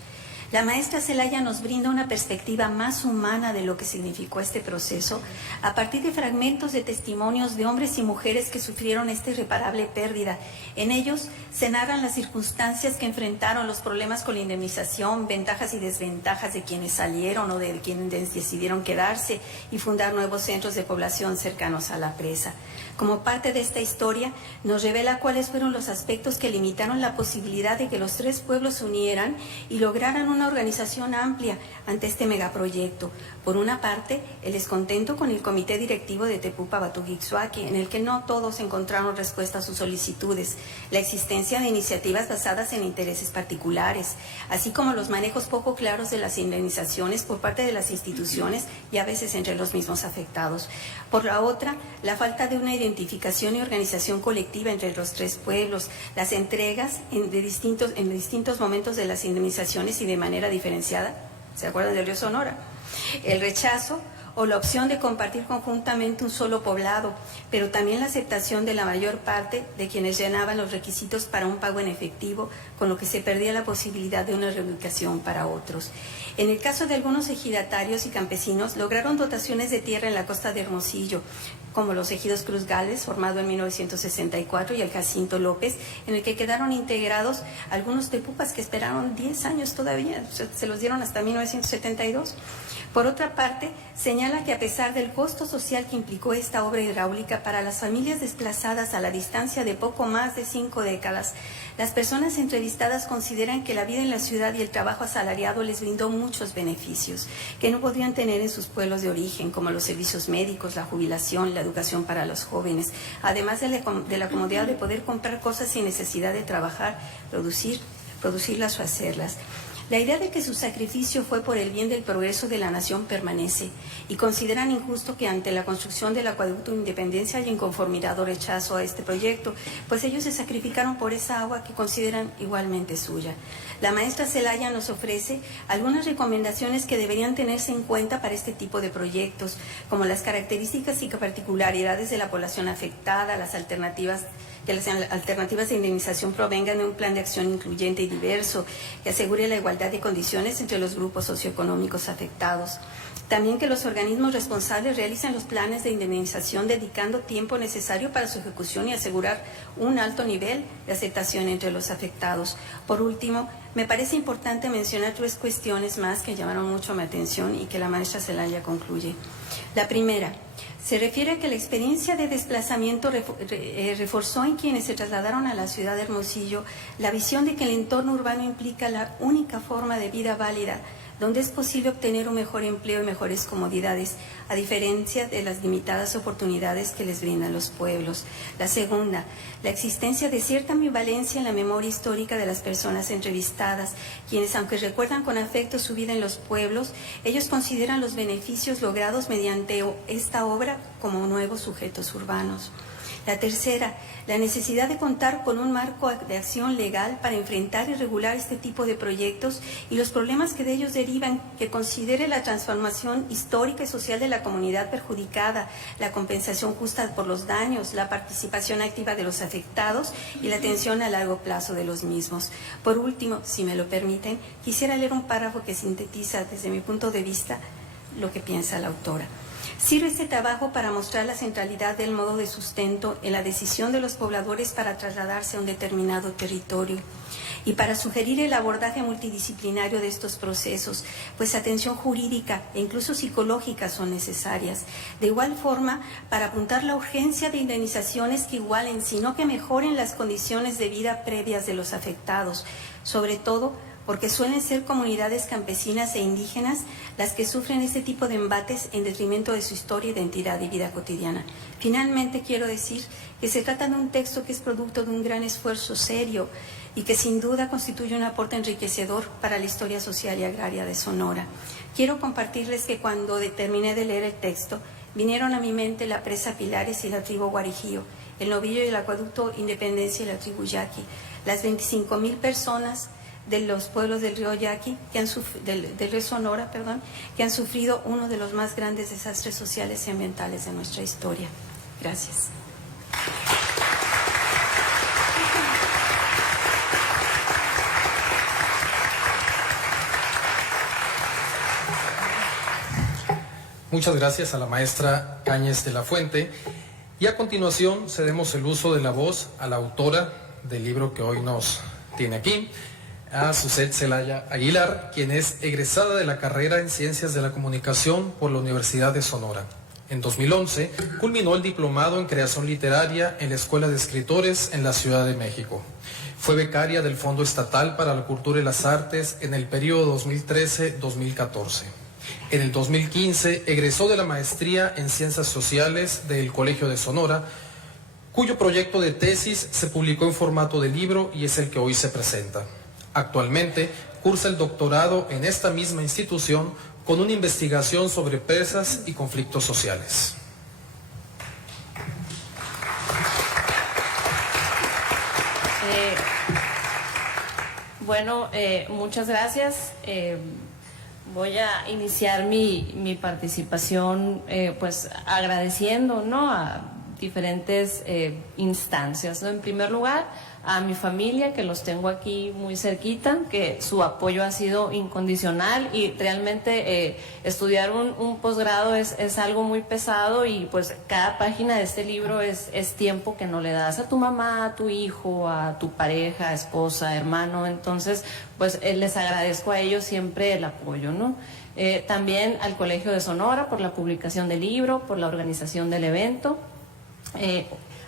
La maestra Zelaya nos brinda una perspectiva más humana de lo que significó este proceso a partir de fragmentos de testimonios de hombres y mujeres que sufrieron esta irreparable pérdida. En ellos se narran las circunstancias que enfrentaron, los problemas con la indemnización, ventajas y desventajas de quienes salieron o de quienes decidieron quedarse y fundar nuevos centros de población cercanos a la presa. Como parte de esta historia, nos revela cuáles fueron los aspectos que limitaron la posibilidad de que los tres pueblos se unieran y lograran una organización amplia ante este megaproyecto. Por una parte, el descontento con el comité directivo de Tepupa Batuguixuaqui, en el que no todos encontraron respuesta a sus solicitudes, la existencia de iniciativas basadas en intereses particulares, así como los manejos poco claros de las indemnizaciones por parte de las instituciones y a veces entre los mismos afectados. Por la otra, la falta de una identificación y organización colectiva entre los tres pueblos, las entregas en distintos momentos de las indemnizaciones y de manera diferenciada. ¿Se acuerdan del río Sonora? El rechazo o la opción de compartir conjuntamente un solo poblado, pero también la aceptación de la mayor parte de quienes llenaban los requisitos para un pago en efectivo, con lo que se perdía la posibilidad de una reubicación para otros. En el caso de algunos ejidatarios y campesinos, lograron dotaciones de tierra en la costa de Hermosillo, como los ejidos Cruz Gales, formado en 1964, y el Jacinto López, en el que quedaron integrados algunos tepupas que esperaron 10 años todavía, se los dieron hasta 1972. Por otra parte, señala que a pesar del costo social que implicó esta obra hidráulica para las familias desplazadas a la distancia de poco más de 5 décadas, las personas entrevistadas consideran que la vida en la ciudad y el trabajo asalariado les brindó muchos beneficios que no podrían tener en sus pueblos de origen, como los servicios médicos, la jubilación, la educación para los jóvenes, además de la comodidad de poder comprar cosas sin necesidad de trabajar, producirlas o hacerlas. La idea de que su sacrificio fue por el bien del progreso de la nación permanece, y consideran injusto que ante la construcción del acueducto Independencia haya inconformidad o rechazo a este proyecto, pues ellos se sacrificaron por esa agua que consideran igualmente suya. La maestra Zelaya nos ofrece algunas recomendaciones que deberían tenerse en cuenta para este tipo de proyectos, como las características y particularidades de la población afectada, que las alternativas de indemnización provengan de un plan de acción incluyente y diverso, que asegure la igualdad de condiciones entre los grupos socioeconómicos afectados. También que los organismos responsables realicen los planes de indemnización dedicando tiempo necesario para su ejecución y asegurar un alto nivel de aceptación entre los afectados. Por último, me parece importante mencionar 3 cuestiones más que llamaron mucho mi atención y que la maestra Zelaya concluye. La primera, se refiere a que la experiencia de desplazamiento reforzó en quienes se trasladaron a la ciudad de Hermosillo la visión de que el entorno urbano implica la única forma de vida válida, donde es posible obtener un mejor empleo y mejores comodidades, a diferencia de las limitadas oportunidades que les brindan los pueblos. La segunda, la existencia de cierta ambivalencia en la memoria histórica de las personas entrevistadas, quienes, aunque recuerdan con afecto su vida en los pueblos, ellos consideran los beneficios logrados mediante esta obra como nuevos sujetos urbanos. La tercera, la necesidad de contar con un marco de acción legal para enfrentar y regular este tipo de proyectos y los problemas que de ellos derivan, que considere la transformación histórica y social de la comunidad perjudicada, la compensación justa por los daños, la participación activa de los afectados y la atención a largo plazo de los mismos. Por último, si me lo permiten, quisiera leer un párrafo que sintetiza desde mi punto de vista lo que piensa la autora. Sirve este trabajo para mostrar la centralidad del modo de sustento en la decisión de los pobladores para trasladarse a un determinado territorio y para sugerir el abordaje multidisciplinario de estos procesos, pues atención jurídica e incluso psicológica son necesarias. De igual forma, para apuntar la urgencia de indemnizaciones que igualen, sino que mejoren las condiciones de vida previas de los afectados, sobre todo porque suelen ser comunidades campesinas e indígenas las que sufren este tipo de embates en detrimento de su historia, identidad y vida cotidiana. Finalmente, quiero decir que se trata de un texto que es producto de un gran esfuerzo serio y que sin duda constituye un aporte enriquecedor para la historia social y agraria de Sonora. Quiero compartirles que cuando terminé de leer el texto, vinieron a mi mente la presa Pilares y la tribu Guarijío, el novillo y el acueducto Independencia y la tribu Yaqui, las 25,000 personas de los pueblos del río Yaqui, del río Sonora, que han sufrido uno de los más grandes desastres sociales y ambientales de nuestra historia. Gracias. Muchas gracias a la maestra Cáñez de la Fuente. Y a continuación cedemos el uso de la voz a la autora del libro que hoy nos tiene aquí, a Suset Celaya Aguilar, quien es egresada de la carrera en Ciencias de la Comunicación por la Universidad de Sonora. En 2011 culminó el diplomado en Creación Literaria en la Escuela de Escritores en la Ciudad de México. Fue becaria del Fondo Estatal para la Cultura y las Artes en el periodo 2013-2014. En el 2015 egresó de la maestría en Ciencias Sociales del Colegio de Sonora, cuyo proyecto de tesis se publicó en formato de libro y es el que hoy se presenta. Actualmente cursa el doctorado en esta misma institución con una investigación sobre presas y conflictos sociales. Muchas gracias. Voy a iniciar mi participación pues agradeciendo, ¿no?, a diferentes instancias, ¿no? En primer lugar, a mi familia, que los tengo aquí muy cerquita, que su apoyo ha sido incondicional y realmente estudiar un posgrado es algo muy pesado y pues cada página de este libro es tiempo que no le das a tu mamá, a tu hijo, a tu pareja, esposa, hermano. Entonces pues les agradezco a ellos siempre el apoyo, ¿no? También al Colegio de Sonora por la publicación del libro, por la organización del evento.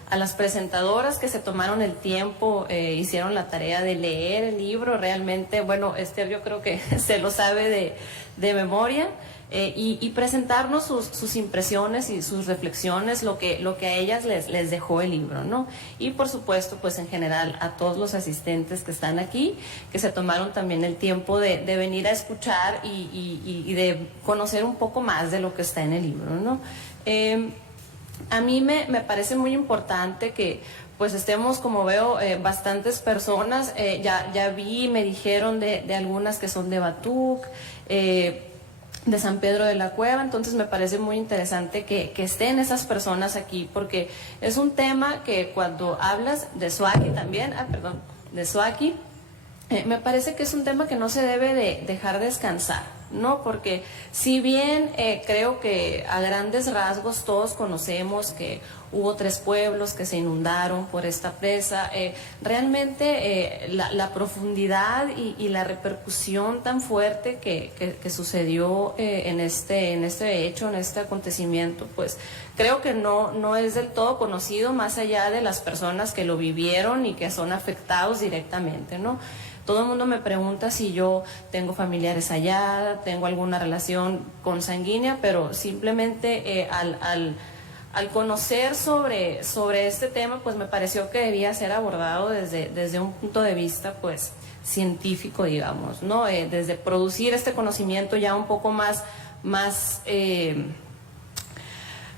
A las presentadoras que se tomaron el tiempo, hicieron la tarea de leer el libro. Realmente, bueno, Esther yo creo que se lo sabe de memoria, y presentarnos sus impresiones y sus reflexiones, lo que a ellas les dejó el libro, ¿no? Y por supuesto, pues en general a todos los asistentes que están aquí, que se tomaron también el tiempo de venir a escuchar y de conocer un poco más de lo que está en el libro, ¿no? A mí me parece muy importante que pues estemos, como veo, bastantes personas. Ya vi, me dijeron de algunas que son de Batuc, de San Pedro de la Cueva. Entonces me parece muy interesante que estén esas personas aquí, porque es un tema que cuando hablas de Soaquí también, de Soaquí, me parece que es un tema que no se debe de dejar descansar, ¿no? Porque si bien creo que a grandes rasgos todos conocemos que hubo 3 pueblos que se inundaron por esta presa, realmente la profundidad y la repercusión tan fuerte que sucedió en este hecho, en este acontecimiento, pues creo que no es del todo conocido, más allá de las personas que lo vivieron y que son afectados directamente, ¿no? Todo el mundo me pregunta si yo tengo familiares allá, tengo alguna relación consanguínea, pero simplemente al conocer sobre este tema, pues me pareció que debía ser abordado desde un punto de vista pues científico, digamos, ¿no? Desde producir este conocimiento ya un poco más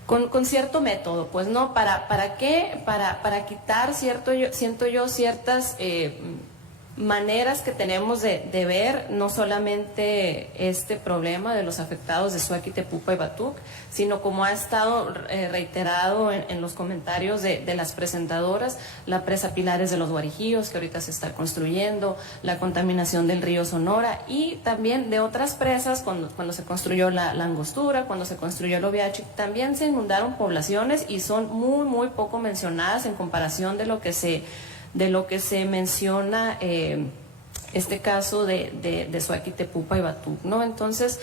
con cierto método, pues, ¿no? ¿Para qué? Para quitar siento yo ciertas maneras que tenemos de ver no solamente este problema de los afectados de Soaquí, Tepupa y Batuc, sino como ha estado reiterado en los comentarios de las presentadoras, la presa Pilares de los Guarijíos, que ahorita se está construyendo, la contaminación del río Sonora y también de otras presas, cuando se construyó la Angostura, cuando se construyó el Oviachi, también se inundaron poblaciones y son muy poco mencionadas en comparación de lo que se menciona este caso de Soaquí, Tepupa y Batuc, ¿no? Entonces,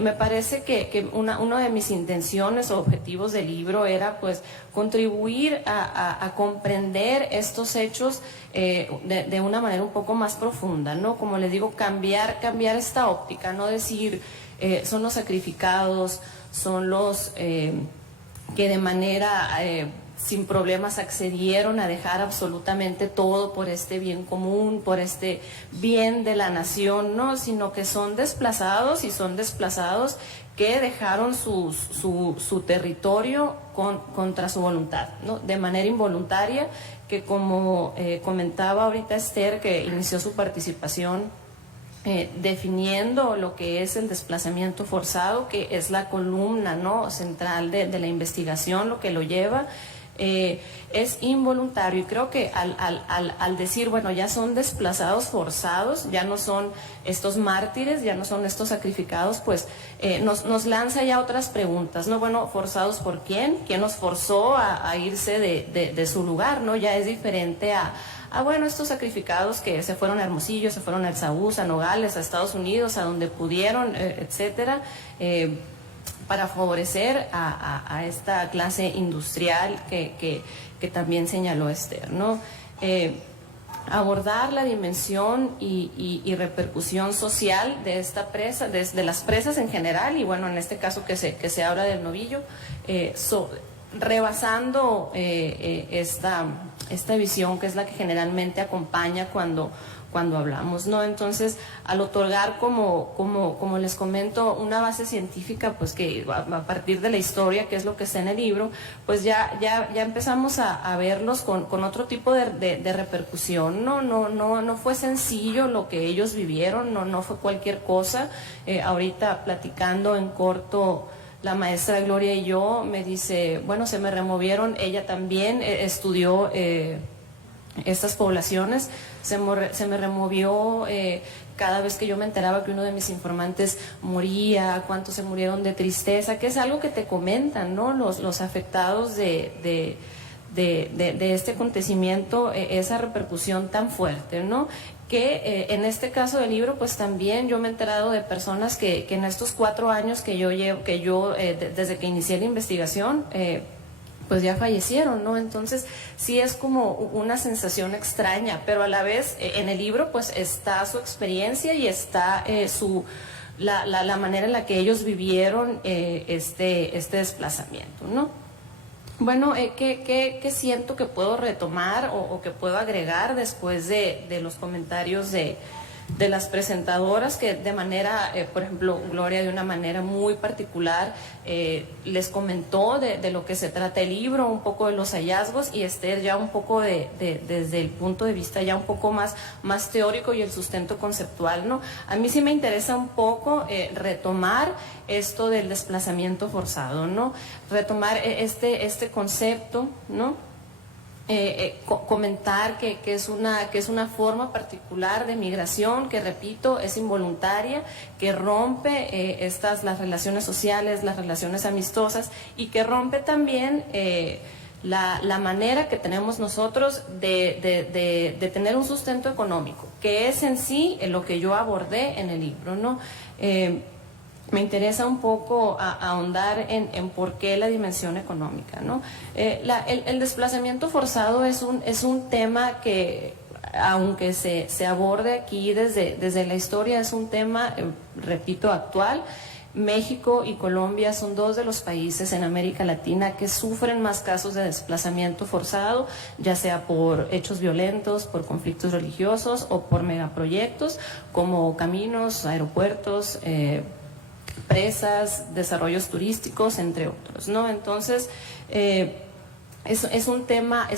me parece que una de mis intenciones o objetivos del libro era pues contribuir a comprender estos hechos de una manera un poco más profunda, ¿no? Como les digo, cambiar esta óptica, no decir son los sacrificados, son los que de manera sin problemas accedieron a dejar absolutamente todo por este bien común, por este bien de la nación, no, sino que son desplazados que dejaron su territorio contra su voluntad, ¿no? De manera involuntaria, que como comentaba ahorita Esther, que inició su participación definiendo lo que es el desplazamiento forzado, que es la columna, ¿no?, central de la investigación, lo que lo lleva. es involuntario, y creo que al decir, bueno, ya son desplazados forzados, ya no son estos mártires, ya no son estos sacrificados, pues nos lanza ya otras preguntas, ¿no? Bueno, ¿forzados por quién? ¿Quién los forzó a irse de su lugar, ¿no? Ya es diferente a bueno, estos sacrificados que se fueron a Hermosillo, se fueron a El Saúz, a Nogales, a Estados Unidos, a donde pudieron, etcétera, para favorecer a esta clase industrial que también señaló Esther, ¿no? Abordar la dimensión y repercusión social de esta presa, de las presas en general, y bueno, en este caso que se habla del novillo, rebasando esta visión que es la que generalmente acompaña cuando hablamos, ¿no? Entonces, al otorgar, como les comento, una base científica, pues que a partir de la historia, que es lo que está en el libro, pues ya empezamos a verlos con otro tipo de repercusión, ¿no? No fue sencillo lo que ellos vivieron, no fue cualquier cosa. Ahorita platicando en corto, la maestra Gloria y yo, me dice, bueno, se me removieron, ella también estudió estas poblaciones, se me removió cada vez que yo me enteraba que uno de mis informantes moría, cuántos se murieron de tristeza, que es algo que te comentan, ¿no? Los afectados de este acontecimiento, esa repercusión tan fuerte, ¿no? Que en este caso del libro, pues también yo me he enterado de personas que en estos 4 años que yo llevo, desde que inicié la investigación, pues ya fallecieron, ¿no? Entonces sí es como una sensación extraña, pero a la vez en el libro pues está su experiencia y está la manera en la que ellos vivieron este desplazamiento, ¿no? Bueno, ¿qué siento que puedo retomar o que puedo agregar después de los comentarios de las presentadoras, que de manera, por ejemplo, Gloria de una manera muy particular les comentó de lo que se trata el libro, un poco de los hallazgos, y Esther ya un poco desde el punto de vista ya un poco más teórico y el sustento conceptual, ¿no? A mí sí me interesa un poco retomar esto del desplazamiento forzado, ¿no? Retomar este concepto, ¿no? Comentar que es una forma particular de migración que, repito, es involuntaria, que rompe las relaciones sociales, las relaciones amistosas, y que rompe también la manera que tenemos nosotros de tener un sustento económico, que es en sí lo que yo abordé en el libro, ¿no? Me interesa un poco ahondar en por qué la dimensión económica, ¿no? El desplazamiento forzado es un tema que, aunque se aborde aquí desde la historia, es un tema, repito, actual. México y Colombia son 2 de los países en América Latina que sufren más casos de desplazamiento forzado, ya sea por hechos violentos, por conflictos religiosos o por megaproyectos como caminos, aeropuertos, presas, desarrollos turísticos, entre otros, ¿no? Entonces, es un tema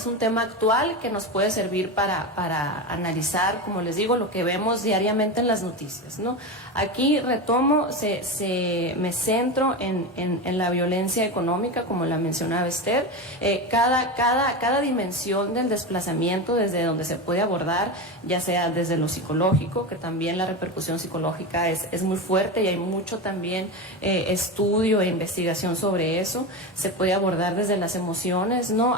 actual que nos puede servir para analizar, como les digo, lo que vemos diariamente en las noticias, ¿no? Aquí retomo, me centro en la violencia económica, como la mencionaba Esther. Cada dimensión del desplazamiento, desde donde se puede abordar, ya sea desde lo psicológico, que también la repercusión psicológica es muy fuerte y hay mucho también estudio e investigación sobre eso. Se puede abordar desde las emociones, ¿no?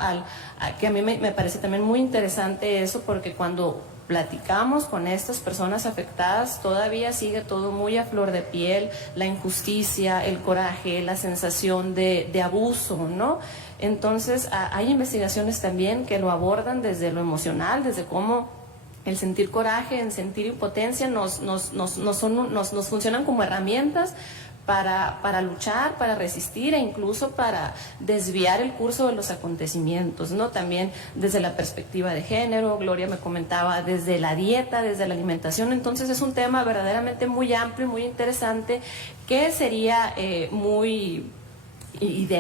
Que a mí me parece también muy interesante eso, porque cuando platicamos con estas personas afectadas, todavía sigue todo muy a flor de piel, la injusticia, el coraje, la sensación de abuso, ¿no? Entonces, hay investigaciones también que lo abordan desde lo emocional, desde cómo el sentir coraje, el sentir impotencia nos funcionan como herramientas para luchar, para resistir e incluso para desviar el curso de los acontecimientos, ¿no? También desde la perspectiva de género, Gloria me comentaba desde la dieta, desde la alimentación. Entonces es un tema verdaderamente muy amplio y muy interesante, que sería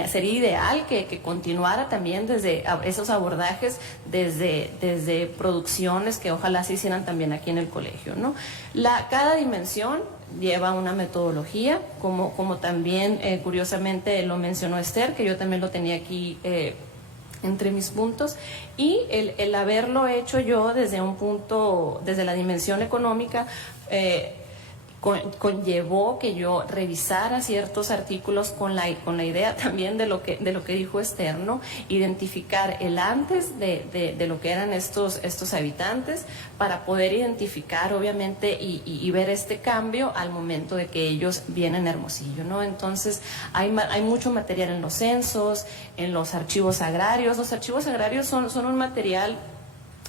sería ideal que continuara también desde esos abordajes, desde producciones que ojalá se hicieran también aquí en el colegio, ¿no? Cada dimensión lleva una metodología, como también curiosamente lo mencionó Esther, que yo también lo tenía aquí entre mis puntos, y el haberlo hecho yo desde un punto, desde la dimensión económica, conllevó que yo revisara ciertos artículos con la idea también de lo que dijo Esther, ¿no? Identificar el antes de lo que eran estos habitantes, para poder identificar obviamente y ver este cambio al momento de que ellos vienen a Hermosillo, ¿no? Entonces hay mucho material en los censos, en los archivos agrarios. Los archivos agrarios son un material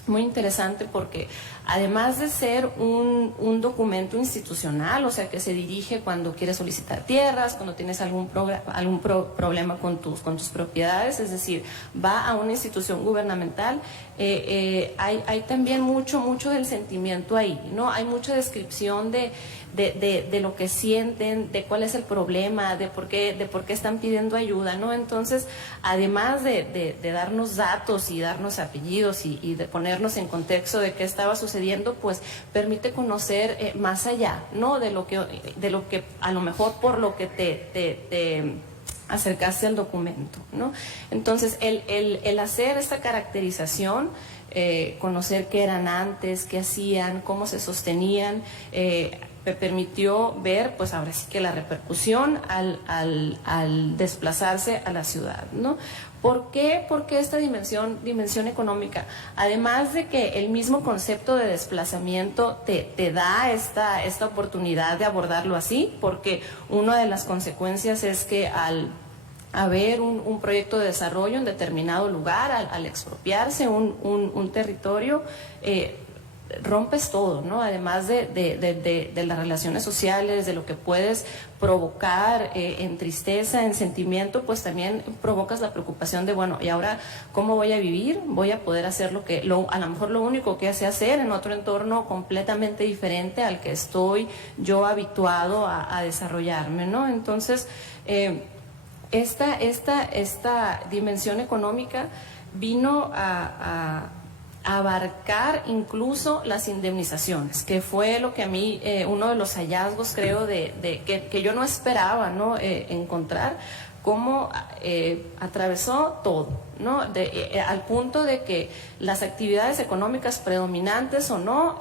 muy interesante, porque además de ser un documento institucional, o sea, que se dirige cuando quieres solicitar tierras, cuando tienes algún problema con tus propiedades, es decir, va a una institución gubernamental, hay también mucho del sentimiento ahí, ¿no? Hay mucha descripción de lo que sienten, de cuál es el problema, de por qué están pidiendo ayuda, ¿no? Entonces, además de darnos datos y darnos apellidos y de ponernos en contexto de qué estaba sucediendo, pues permite conocer más allá, ¿no? De lo que a lo mejor por lo que te acercaste al documento, ¿no? Entonces, el hacer esta caracterización, conocer qué eran antes, qué hacían, cómo se sostenían, me permitió ver, pues ahora sí que la repercusión al desplazarse a la ciudad, ¿no? ¿Por qué? Porque esta dimensión económica, además de que el mismo concepto de desplazamiento te da esta oportunidad de abordarlo así, porque una de las consecuencias es que al haber un proyecto de desarrollo en determinado lugar, al expropiarse un territorio, rompes todo, ¿no? Además de las relaciones sociales, de lo que puedes provocar en tristeza, en sentimiento, pues también provocas la preocupación de, bueno, ¿y ahora cómo voy a vivir? ¿Voy a poder hacer a lo mejor lo único que sé hacer en otro entorno completamente diferente al que estoy yo habituado a desarrollarme, ¿no? Entonces, esta dimensión económica vino a abarcar incluso las indemnizaciones, que fue lo que a mí, uno de los hallazgos, creo, que yo no esperaba, ¿no? Encontrar cómo atravesó todo, ¿no? Al punto de que las actividades económicas predominantes o no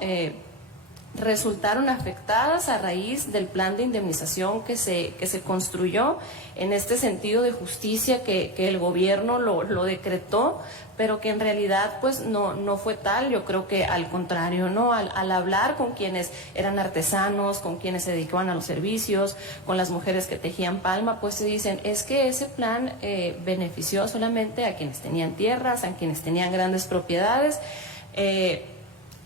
resultaron afectadas a raíz del plan de indemnización que se construyó en este sentido de justicia que el gobierno lo decretó, pero que en realidad pues no fue tal. Yo creo que al contrario, ¿no? Al hablar con quienes eran artesanos, con quienes se dedicaban a los servicios, con las mujeres que tejían palma, pues se dicen, es que ese plan benefició solamente a quienes tenían tierras, a quienes tenían grandes propiedades.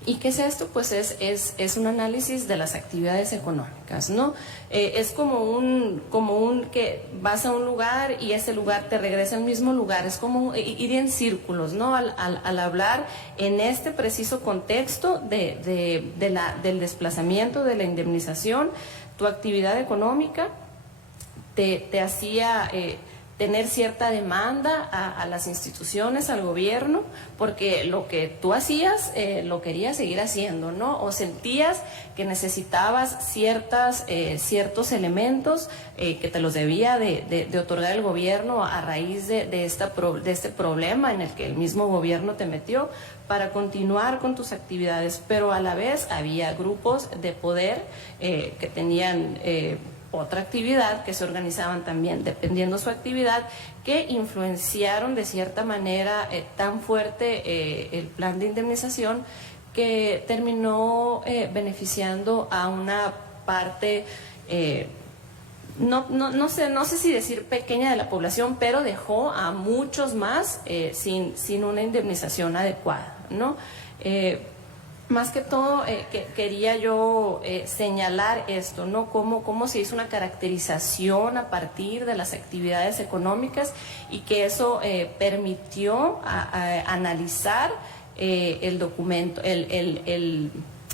¿Y qué es esto? Pues es un análisis de las actividades económicas, ¿no? Es como un que vas a un lugar y ese lugar te regresa al mismo lugar, es como ir en círculos, ¿no? Al hablar en este preciso contexto del desplazamiento, de la indemnización, tu actividad económica te hacía tener cierta demanda a las instituciones, al gobierno, porque lo que tú hacías lo querías seguir haciendo, ¿no? O sentías que necesitabas ciertos elementos que te los debía de otorgar el gobierno a raíz de este problema en el que el mismo gobierno te metió para continuar con tus actividades, pero a la vez había grupos de poder que tenían otra actividad, que se organizaban también dependiendo su actividad, que influenciaron de cierta manera tan fuerte el plan de indemnización que terminó beneficiando a una parte, no sé si decir pequeña de la población, pero dejó a muchos más sin una indemnización adecuada, ¿no? Más que todo quería yo señalar esto, ¿no? Cómo se hizo una caracterización a partir de las actividades económicas y que eso permitió analizar el documento,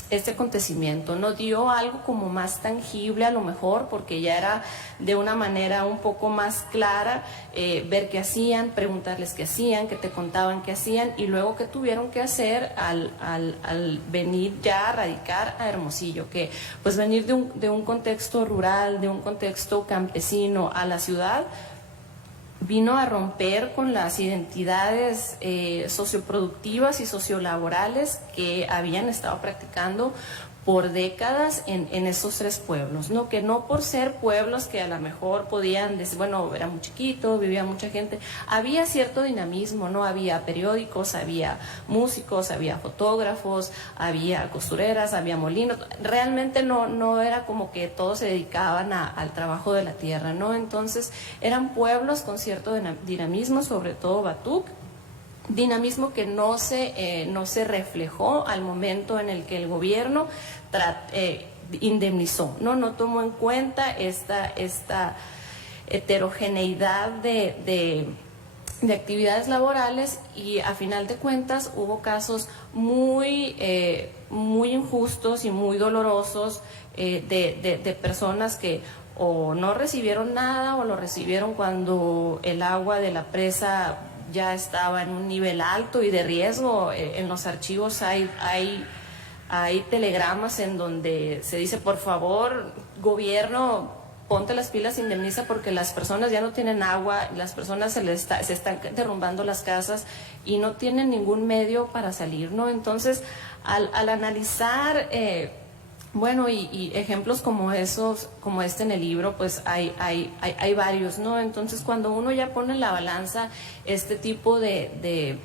este acontecimiento, ¿no? Dio algo como más tangible a lo mejor, porque ya era de una manera un poco más clara ver qué hacían, preguntarles qué hacían, que te contaban qué hacían y luego qué tuvieron que hacer al venir ya a radicar a Hermosillo, que pues venir de un contexto rural, de un contexto campesino a la ciudad, vino a romper con las identidades socioproductivas y sociolaborales que habían estado practicando por décadas en esos tres pueblos, ¿no? Que no por ser pueblos que a lo mejor podían decir, bueno, era muy chiquito, vivía mucha gente, había cierto dinamismo, ¿no? Había periódicos, había músicos, había fotógrafos, había costureras, había molinos, realmente no era como que todos se dedicaban al trabajo de la tierra, ¿no? Entonces eran pueblos con cierto dinamismo, sobre todo Batuc, dinamismo que no se reflejó al momento en el que el gobierno indemnizó, no tomó en cuenta esta heterogeneidad de actividades laborales, y a final de cuentas hubo casos muy injustos y muy dolorosos de personas que o no recibieron nada o lo recibieron cuando el agua de la presa ya estaba en un nivel alto y de riesgo. En los archivos hay telegramas en donde se dice, por favor, gobierno, ponte las pilas, indemniza, porque las personas ya no tienen agua, las personas se están derrumbando las casas y no tienen ningún medio para salir, ¿no? Entonces, al analizar bueno, y ejemplos como esos, como este en el libro, pues hay varios, ¿no? Entonces, cuando uno ya pone en la balanza este tipo de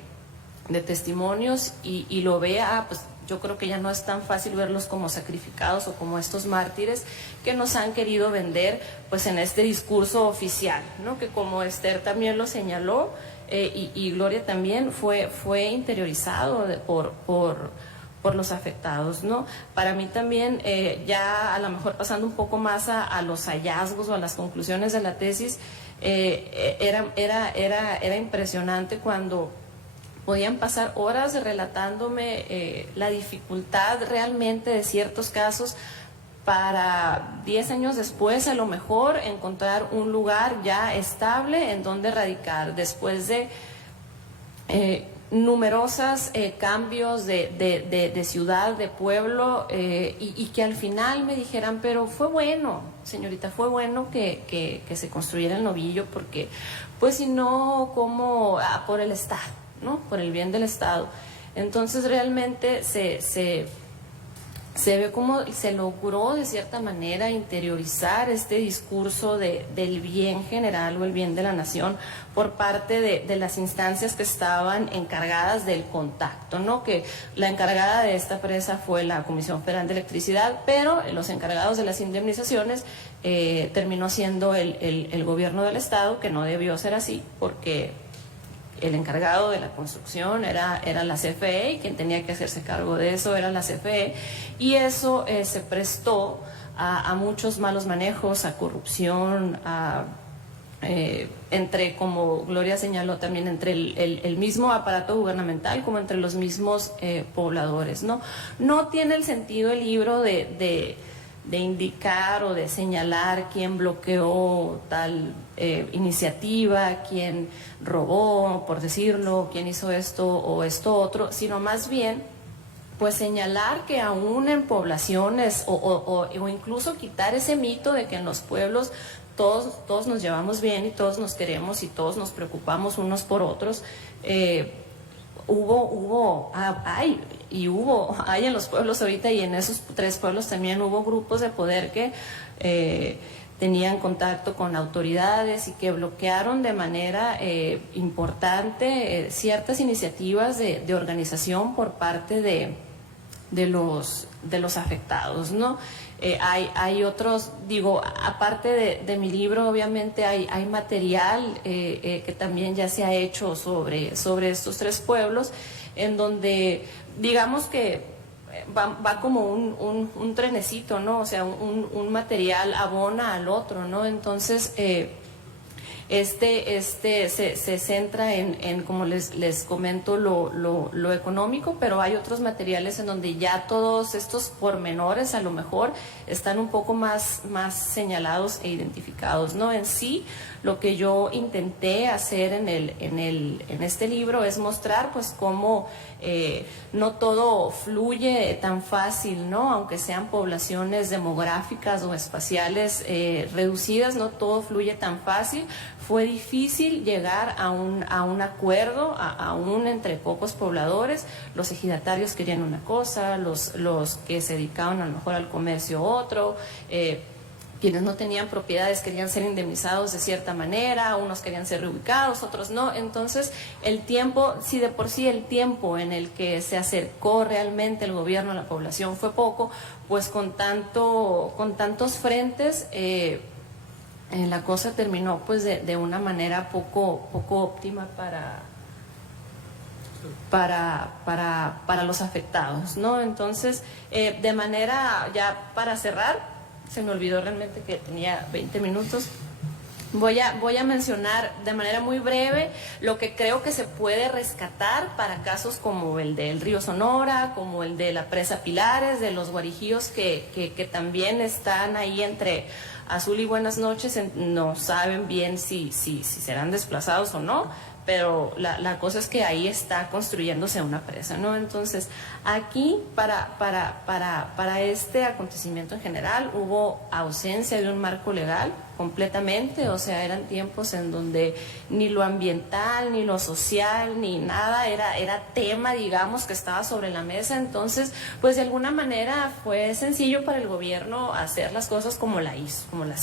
testimonios y lo vea, pues yo creo que ya no es tan fácil verlos como sacrificados o como estos mártires que nos han querido vender, pues en este discurso oficial, ¿no? Que como Esther también lo señaló, y Gloria también, fue interiorizado por los afectados, ¿no? Para mí también, ya a lo mejor pasando un poco más a los hallazgos o a las conclusiones de la tesis, era impresionante cuando podían pasar horas relatándome la dificultad realmente de ciertos casos para 10 años después a lo mejor encontrar un lugar ya estable en donde radicar después de numerosas cambios de ciudad, de pueblo, y que al final me dijeran, pero fue bueno, señorita, fue bueno que se construyera el novillo, porque pues si no, ¿cómo? Por el Estado, ¿no? Por el bien del Estado. Entonces realmente se ve cómo se logró de cierta manera interiorizar este discurso del bien general o el bien de la nación por parte de las instancias que estaban encargadas del contacto, ¿no? Que la encargada de esta presa fue la Comisión Federal de Electricidad, pero los encargados de las indemnizaciones terminó siendo el gobierno del Estado, que no debió ser así, porque el encargado de la construcción era la CFE, y quien tenía que hacerse cargo de eso era la CFE, y eso se prestó a muchos malos manejos, a corrupción, entre, como Gloria señaló también, entre el mismo aparato gubernamental como entre los mismos pobladores, ¿no? No tiene el sentido el libro de indicar o de señalar quién bloqueó tal iniciativa, quién robó, por decirlo, quién hizo esto o esto otro, sino más bien pues señalar que aún en poblaciones o incluso quitar ese mito de que en los pueblos todos nos llevamos bien y todos nos queremos y todos nos preocupamos unos por otros. Hay en los pueblos ahorita, y en esos 3 pueblos también hubo grupos de poder que tenían contacto con autoridades y que bloquearon de manera importante ciertas iniciativas de organización por parte de los afectados, ¿no? Hay otros, digo, aparte de mi libro, obviamente hay material que también ya se ha hecho sobre estos 3 pueblos, en donde digamos que va como un trenecito, ¿no? O sea, un material abona al otro, ¿no? Entonces, se centra en como les comento, lo económico, pero hay otros materiales en donde ya todos estos pormenores a lo mejor están un poco más señalados e identificados, ¿no? En sí, lo que yo intenté hacer en este libro es mostrar pues cómo no todo fluye tan fácil, ¿no? Aunque sean poblaciones demográficas o espaciales reducidas, no todo fluye tan fácil. fue difícil llegar a un acuerdo, aún entre pocos pobladores. Los ejidatarios querían una cosa, los que se dedicaban a lo mejor al comercio otro, quienes no tenían propiedades querían ser indemnizados de cierta manera, unos querían ser reubicados, otros no. Entonces el tiempo, si de por sí el tiempo en el que se acercó realmente el gobierno a la población fue poco, pues con tantos frentes la cosa terminó pues de una manera poco óptima para los afectados, ¿no? Entonces, de manera, ya para cerrar, se me olvidó realmente que tenía 20 minutos. Voy a mencionar de manera muy breve lo que creo que se puede rescatar para casos como el del río Sonora, como el de la presa Pilares, de los guarijíos que también están ahí entre Azul y Buenas Noches. No saben bien si serán desplazados o no, pero la cosa es que ahí está construyéndose una presa, ¿no? Entonces, aquí para este acontecimiento en general hubo ausencia de un marco legal completamente, o sea, eran tiempos en donde ni lo ambiental, ni lo social, ni nada era tema, digamos, que estaba sobre la mesa. Entonces, pues de alguna manera fue sencillo para el gobierno hacer las cosas como las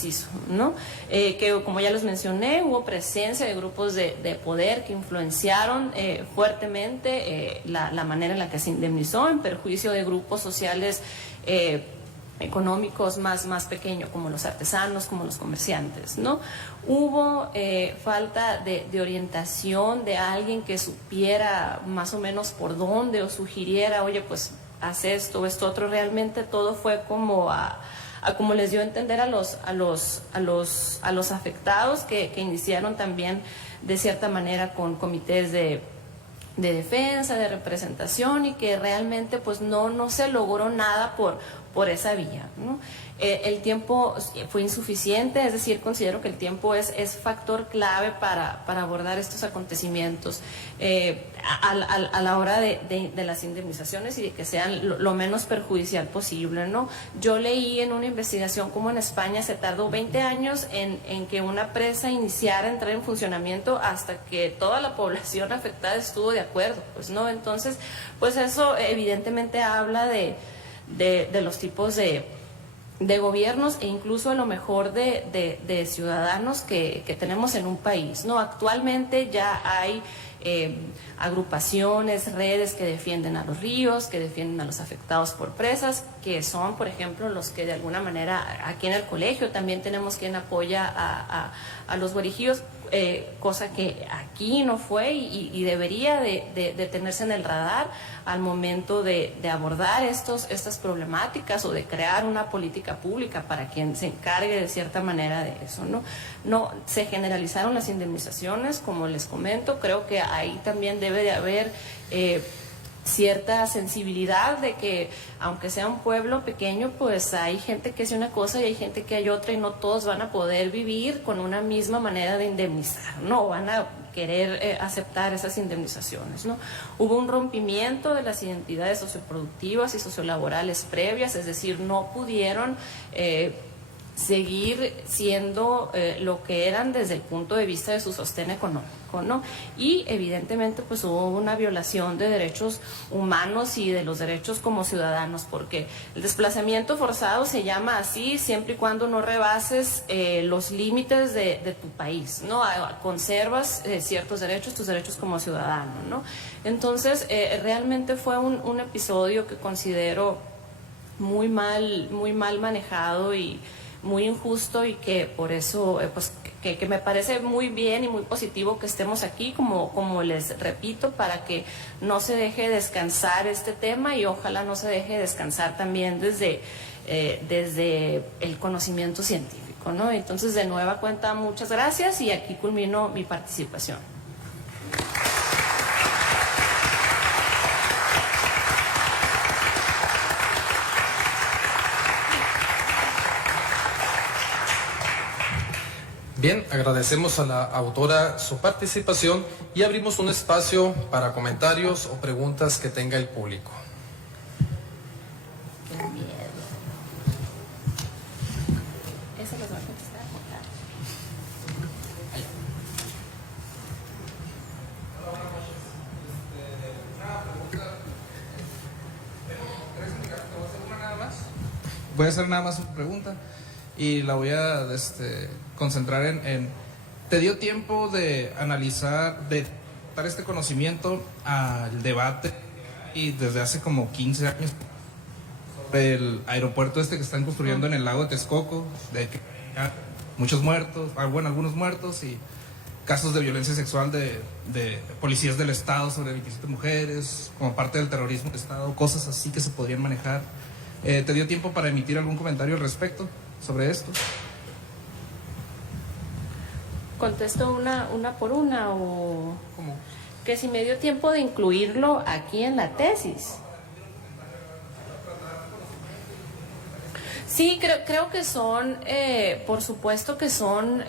hizo, ¿no? Que como ya les mencioné, hubo presencia de grupos de poder que influenciaron fuertemente la manera en la que se indemnizó, en perjuicio de grupos sociales económicos más pequeños, como los artesanos, como los comerciantes, ¿no? Hubo falta de orientación de alguien que supiera más o menos por dónde, o sugiriera, oye, pues haz esto o esto otro. Realmente todo fue como como les dio a entender a los afectados, que iniciaron también de cierta manera con comités de defensa, de representación, y que realmente pues no se logró nada por esa vía, ¿no? El tiempo fue insuficiente, es decir, considero que el tiempo es factor clave para abordar estos acontecimientos a la hora de las indemnizaciones, y de que sean lo menos perjudicial posible, ¿no? Yo leí en una investigación como en España se tardó 20 años en que una presa iniciara a entrar en funcionamiento hasta que toda la población afectada estuvo de acuerdo, pues, ¿no? Entonces, pues eso evidentemente habla de los tipos de gobiernos, e incluso a lo mejor de ciudadanos que tenemos en un país, ¿no? Actualmente ya hay agrupaciones, redes que defienden a los ríos, que defienden a los afectados por presas, que son, por ejemplo, los que de alguna manera aquí en el colegio también tenemos quien apoya a los guarijíos, cosa que aquí no fue y debería de tenerse en el radar al momento de abordar estas problemáticas, o de crear una política pública para quien se encargue de cierta manera de eso, ¿no? No se generalizaron las indemnizaciones, como les comento. Creo que ahí también debe de haber cierta sensibilidad de que, aunque sea un pueblo pequeño, pues hay gente que hace una cosa y hay gente que hay otra, y no todos van a poder vivir con una misma manera de indemnizar, no van a querer aceptar esas indemnizaciones, ¿no? Hubo un rompimiento de las identidades socioproductivas y sociolaborales previas, es decir, no pudieron seguir siendo lo que eran desde el punto de vista de su sostén económico, ¿no? Y evidentemente pues hubo una violación de derechos humanos y de los derechos como ciudadanos, porque el desplazamiento forzado se llama así siempre y cuando no rebases los límites de tu país, ¿no? Conservas ciertos derechos, tus derechos como ciudadano, ¿no? Entonces realmente fue un episodio que considero muy mal manejado y muy injusto, y que por eso pues que me parece muy bien y muy positivo que estemos aquí, como les repito, para que no se deje descansar este tema, y ojalá no se deje descansar también desde el conocimiento científico, ¿no? Entonces, de nueva cuenta, muchas gracias, y aquí culmino mi participación. Bien, agradecemos a la autora su participación y abrimos un espacio para comentarios o preguntas que tenga el público. Qué miedo. Eso los va a contestar. voy a hacer nada más una pregunta y la voy a concentrar en ¿te dio tiempo de analizar, de dar este conocimiento al debate y desde hace como 15 años sobre el aeropuerto que están construyendo en el lago de Texcoco, de que hay muchos muertos, bueno, algunos muertos, y casos de violencia sexual de policías del Estado sobre 27 mujeres, como parte del terrorismo del Estado, cosas así que se podrían manejar? ¿Te dio tiempo para emitir algún comentario al respecto sobre esto? ¿Contesto una por una o...? ¿Cómo? Que si me dio tiempo de incluirlo aquí en la tesis. Sí, creo que son, por supuesto que son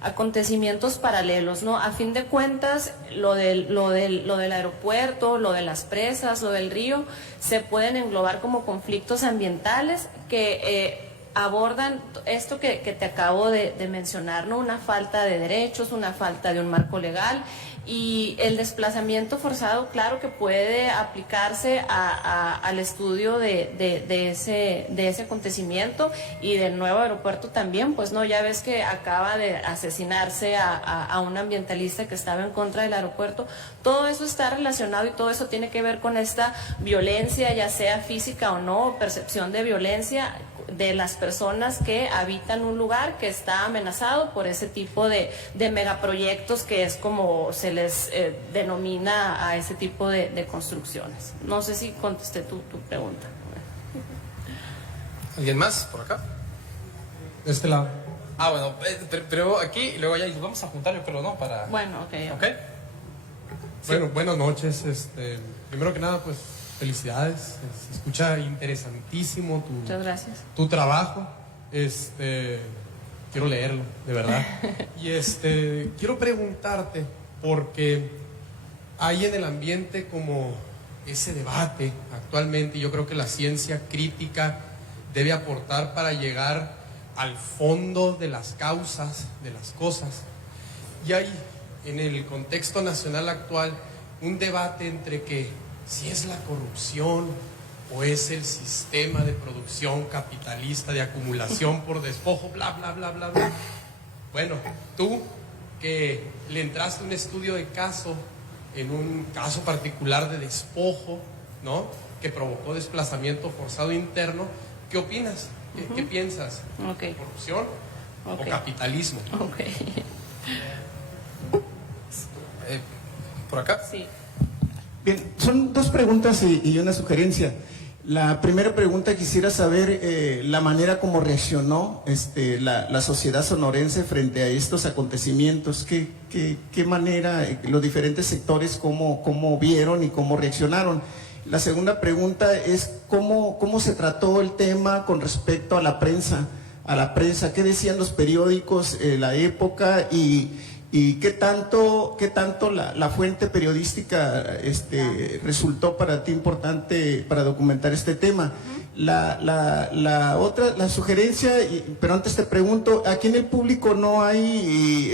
acontecimientos paralelos, ¿no? A fin de cuentas, lo del aeropuerto, lo de las presas, lo del río, se pueden englobar como conflictos ambientales que abordan esto que te acabo de mencionar, ¿no? Una falta de derechos, una falta de un marco legal, y el desplazamiento forzado, claro que puede aplicarse al estudio de ese acontecimiento, y del nuevo aeropuerto también, pues no, ya ves que acaba de asesinarse a un ambientalista que estaba en contra del aeropuerto. Todo eso está relacionado y todo eso tiene que ver con esta violencia, ya sea física o no, percepción de violencia de las personas que habitan un lugar que está amenazado por ese tipo de megaproyectos, que es como se les denomina a ese tipo de construcciones. No sé si contesté tu pregunta. ¿Alguien más por acá? De este lado. Ah, bueno, pero aquí y luego ya vamos a juntar, yo creo, ¿no? Para... Bueno, ok. ¿Ok? Bueno, buenas noches. Primero que nada, pues felicidades. Se escucha interesantísimo Muchas gracias. tu trabajo. Quiero leerlo, de verdad. Y quiero preguntarte, porque hay en el ambiente como ese debate actualmente, y yo creo que la ciencia crítica debe aportar para llegar al fondo de las causas de las cosas. Y hay en el contexto nacional actual un debate entre que si es la corrupción o es el sistema de producción capitalista de acumulación por despojo, bla, bla, bla, bla, bla. Bueno, tú que le entraste a un estudio de caso, en un caso particular de despojo, ¿no?, que provocó desplazamiento forzado interno, ¿qué opinas? ¿Qué piensas? Okay. ¿Corrupción o capitalismo? Okay. ¿Por acá? Sí. Bien, son dos preguntas y una sugerencia. La primera pregunta, quisiera saber la manera como reaccionó la sociedad sonorense frente a estos acontecimientos. ¿Qué manera, los diferentes sectores, cómo vieron y cómo reaccionaron? La segunda pregunta es cómo se trató el tema con respecto a la prensa. ¿Qué decían los periódicos, la época, y qué tanto la fuente periodística resultó para ti importante para documentar este tema? La otra sugerencia, pero antes te pregunto, aquí en el público no hay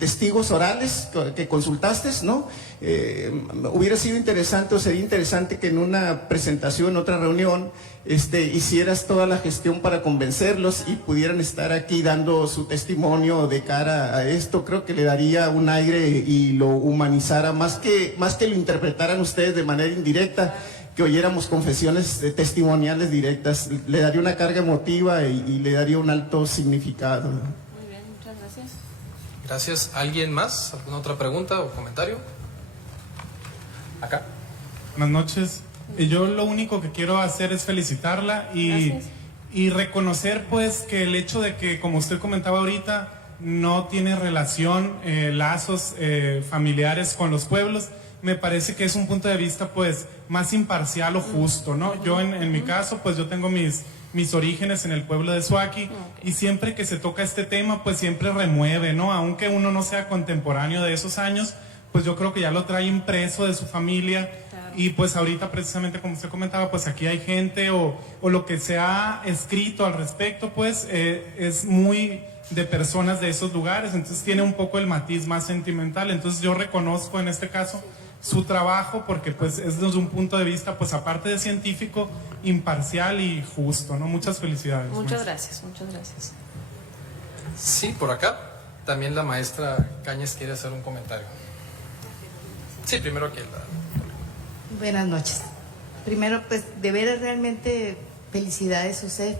testigos orales que consultaste, ¿no? Hubiera sido interesante, o sería interesante que en una presentación, en otra reunión, hicieras toda la gestión para convencerlos y pudieran estar aquí dando su testimonio de cara a esto. Creo que le daría un aire y lo humanizara, más que lo interpretaran ustedes de manera indirecta, que oyéramos confesiones testimoniales directas. Le daría una carga emotiva y le daría un alto significado. Muy bien, muchas gracias. Gracias. ¿Alguien más? ¿Alguna otra pregunta o comentario? Acá. Buenas noches. Yo lo único que quiero hacer es felicitarla y reconocer pues que el hecho de que, como usted comentaba ahorita, no tiene relación, lazos familiares con los pueblos, me parece que es un punto de vista pues más imparcial o justo, ¿no? Yo en mi caso pues yo tengo mis orígenes en el pueblo de Suaki, y siempre que se toca este tema pues siempre remueve, ¿no? Aunque uno no sea contemporáneo de esos años, pues yo creo que ya lo trae impreso de su familia. Claro. Y pues ahorita precisamente como usted comentaba, pues aquí hay gente o lo que se ha escrito al respecto pues es muy de personas de esos lugares, entonces tiene un poco el matiz más sentimental. Entonces yo reconozco en este caso su trabajo, porque pues es desde un punto de vista, pues aparte de científico, imparcial y justo, ¿no? Muchas felicidades. Muchas gracias, muchas gracias. Sí, por acá. También la maestra Cañas quiere hacer un comentario. Sí, primero aquí. Buenas noches. Primero, pues, de veras realmente felicidades, usted.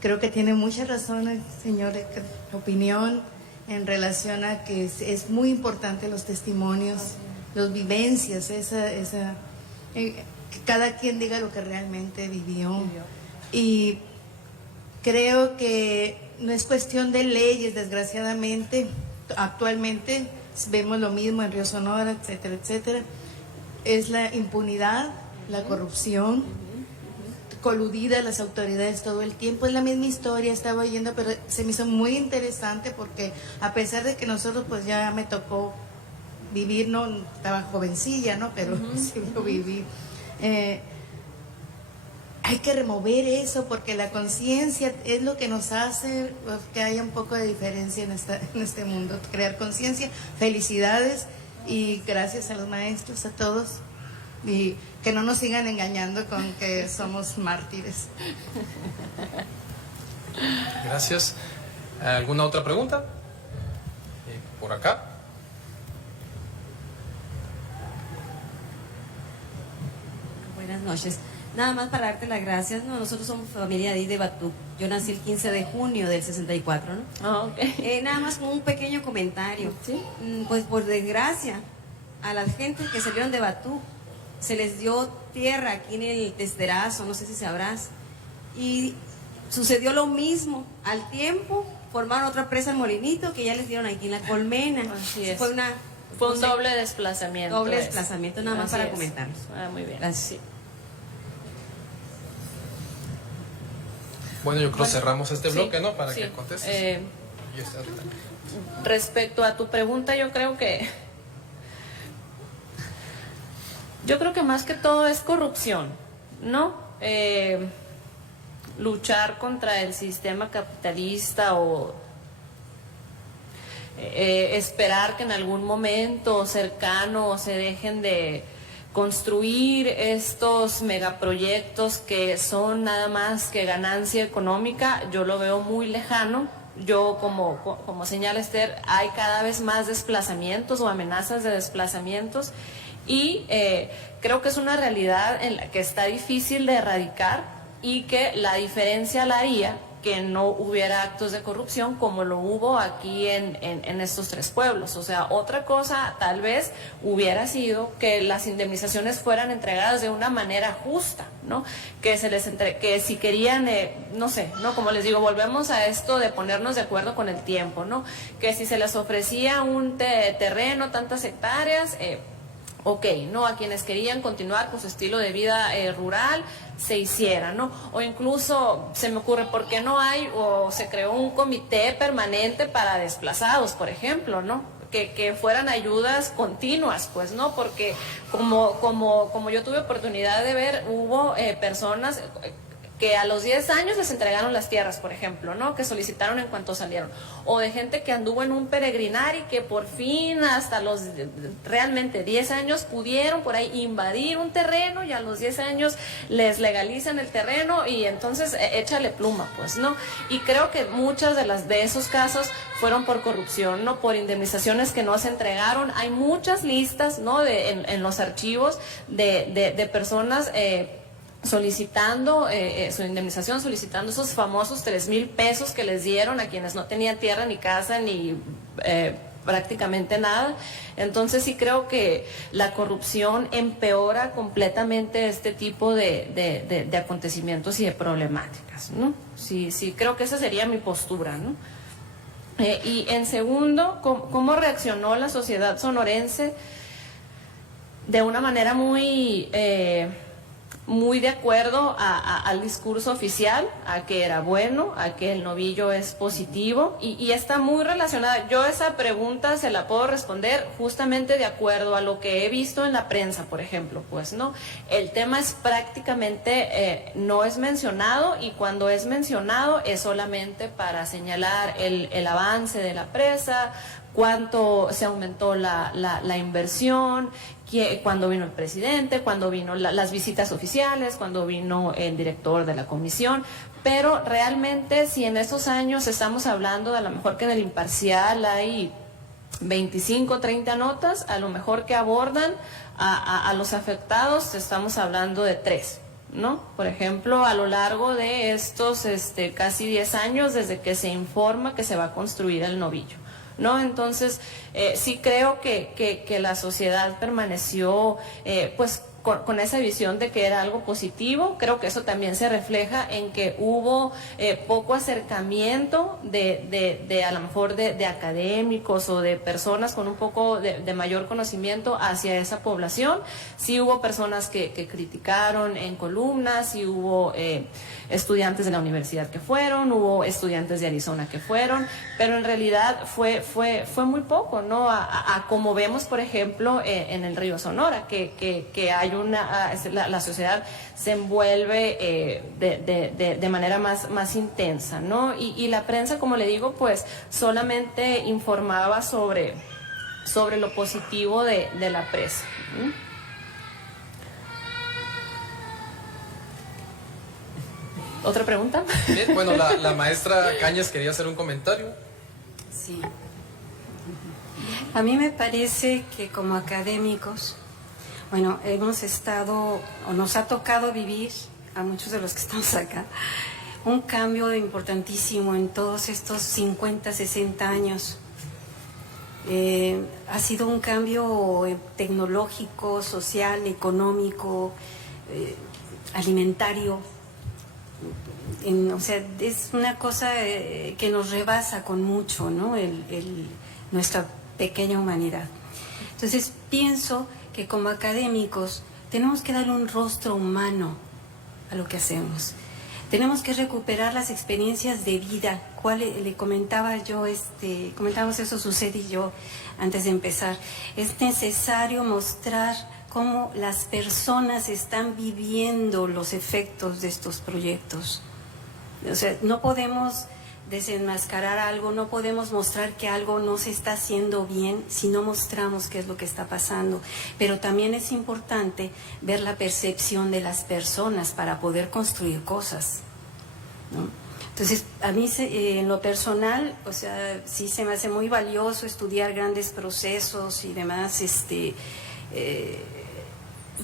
Creo que tiene mucha razón, señor, opinión en relación a que es muy importante los testimonios, las vivencias, que cada quien diga lo que realmente vivió. Y creo que no es cuestión de leyes, desgraciadamente. Actualmente vemos lo mismo en Río Sonora, etcétera, etcétera. Es la impunidad, la corrupción, coludida las autoridades todo el tiempo. Es la misma historia, estaba oyendo, pero se me hizo muy interesante porque a pesar de que nosotros pues ya me tocó vivir, no estaba jovencilla, ¿no? Pero sí lo viví. Hay que remover eso porque la conciencia es lo que nos hace que haya un poco de diferencia en este mundo. Crear conciencia, felicidades y gracias a los maestros, a todos. Y que no nos sigan engañando con que somos mártires. Gracias. ¿Alguna otra pregunta? Por acá. Buenas noches. Nada más para darte las gracias. No, nosotros somos familia de ahí de Batú. Yo nací el 15 de junio del 64, ¿no? Okay. Nada más como un pequeño comentario. ¿Sí? Pues por desgracia, a las gentes que salieron de Batú se les dio tierra aquí en el Testerazo, no sé si sabrás. Y sucedió lo mismo. Al tiempo formaron otra presa en Molinito que ya les dieron aquí en La Colmena. Así es. Fue un doble desplazamiento. Doble desplazamiento, nada más Así para es. comentarlos. Muy bien. Gracias. Sí. Bueno, yo creo que cerramos este bloque, ¿no? Para sí. que contestes. Y este ahorita. Respecto a tu pregunta, yo creo que más que todo es corrupción, ¿no? Luchar contra el sistema capitalista o esperar que en algún momento cercano se dejen de construir estos megaproyectos que son nada más que ganancia económica, yo lo veo muy lejano. Yo, como señala Esther, hay cada vez más desplazamientos o amenazas de desplazamientos y creo que es una realidad en la que está difícil de erradicar y que la diferencia la haría que no hubiera actos de corrupción como lo hubo aquí en estos tres pueblos. O sea, otra cosa tal vez hubiera sido que las indemnizaciones fueran entregadas de una manera justa, ¿no? Que que si querían, no sé, ¿no? Como les digo, volvemos a esto de ponernos de acuerdo con el tiempo, ¿no? Que si se les ofrecía un terreno, tantas hectáreas, ok, ¿no? A quienes querían continuar con su estilo de vida rural, se hiciera, ¿no? O incluso se me ocurre, ¿por qué no hay o se creó un comité permanente para desplazados, por ejemplo, ¿no? Que fueran ayudas continuas, pues, ¿no? Porque como yo tuve oportunidad de ver, hubo personas que a los 10 años les entregaron las tierras, por ejemplo, ¿no? Que solicitaron en cuanto salieron. O de gente que anduvo en un peregrinar y que por fin hasta los realmente 10 años pudieron por ahí invadir un terreno y a los 10 años les legalizan el terreno y entonces échale pluma, pues, ¿no? Y creo que muchas de esos casos fueron por corrupción, ¿no? Por indemnizaciones que no se entregaron. Hay muchas listas, ¿no? En los archivos de personas solicitando su indemnización, solicitando esos famosos 3,000 pesos que les dieron a quienes no tenían tierra ni casa ni prácticamente nada. Entonces sí creo que la corrupción empeora completamente este tipo de acontecimientos y de problemáticas, ¿no? Sí, creo que esa sería mi postura, ¿no? Y en segundo, ¿cómo reaccionó la sociedad sonorense? De una manera muy de acuerdo al discurso oficial, a que era bueno, a que el novillo es positivo y está muy relacionada. Yo esa pregunta se la puedo responder justamente de acuerdo a lo que he visto en la prensa, por ejemplo, pues, ¿no? El tema es prácticamente no es mencionado y cuando es mencionado es solamente para señalar el avance de la presa, cuánto se aumentó la inversión, cuando vino el presidente, cuando vino las visitas oficiales, cuando vino el director de la comisión. Pero realmente, si en esos años estamos hablando de a lo mejor que en el imparcial hay 25, 30 notas, a lo mejor que abordan a los afectados, estamos hablando de 3, ¿no? Por ejemplo, a lo largo de estos casi 10 años desde que se informa que se va a construir el novillo, ¿no? Entonces, sí creo que la sociedad permaneció pues con esa visión de que era algo positivo. Creo que eso también se refleja en que hubo poco acercamiento de a lo mejor de académicos o de personas con un poco de mayor conocimiento hacia esa población. Sí hubo personas que criticaron en columnas, sí hubo estudiantes de la universidad que fueron, hubo estudiantes de Arizona que fueron, pero en realidad fue muy poco, ¿no? A como vemos, por ejemplo, en el río Sonora, que hay la sociedad se envuelve de manera más intensa, ¿no? Y la prensa, como le digo, pues solamente informaba sobre lo positivo de la presa. ¿Otra pregunta? Bien, bueno, la maestra Cañas quería hacer un comentario. Sí. A mí me parece que como académicos, bueno, hemos estado, o nos ha tocado vivir, a muchos de los que estamos acá, un cambio importantísimo en todos estos 50, 60 años. Ha sido un cambio tecnológico, social, económico, alimentario. O sea, es una cosa que nos rebasa con mucho, ¿no? Nuestra pequeña humanidad. Entonces, pienso que como académicos tenemos que darle un rostro humano a lo que hacemos. Tenemos que recuperar las experiencias de vida. Le comentaba yo, comentábamos eso Suset y yo antes de empezar. Es necesario mostrar cómo las personas están viviendo los efectos de estos proyectos. O sea, no podemos desenmascarar algo, no podemos mostrar que algo no se está haciendo bien si no mostramos qué es lo que está pasando. Pero también es importante ver la percepción de las personas para poder construir cosas, ¿no? Entonces, a mí en lo personal, o sea, sí se me hace muy valioso estudiar grandes procesos y demás, y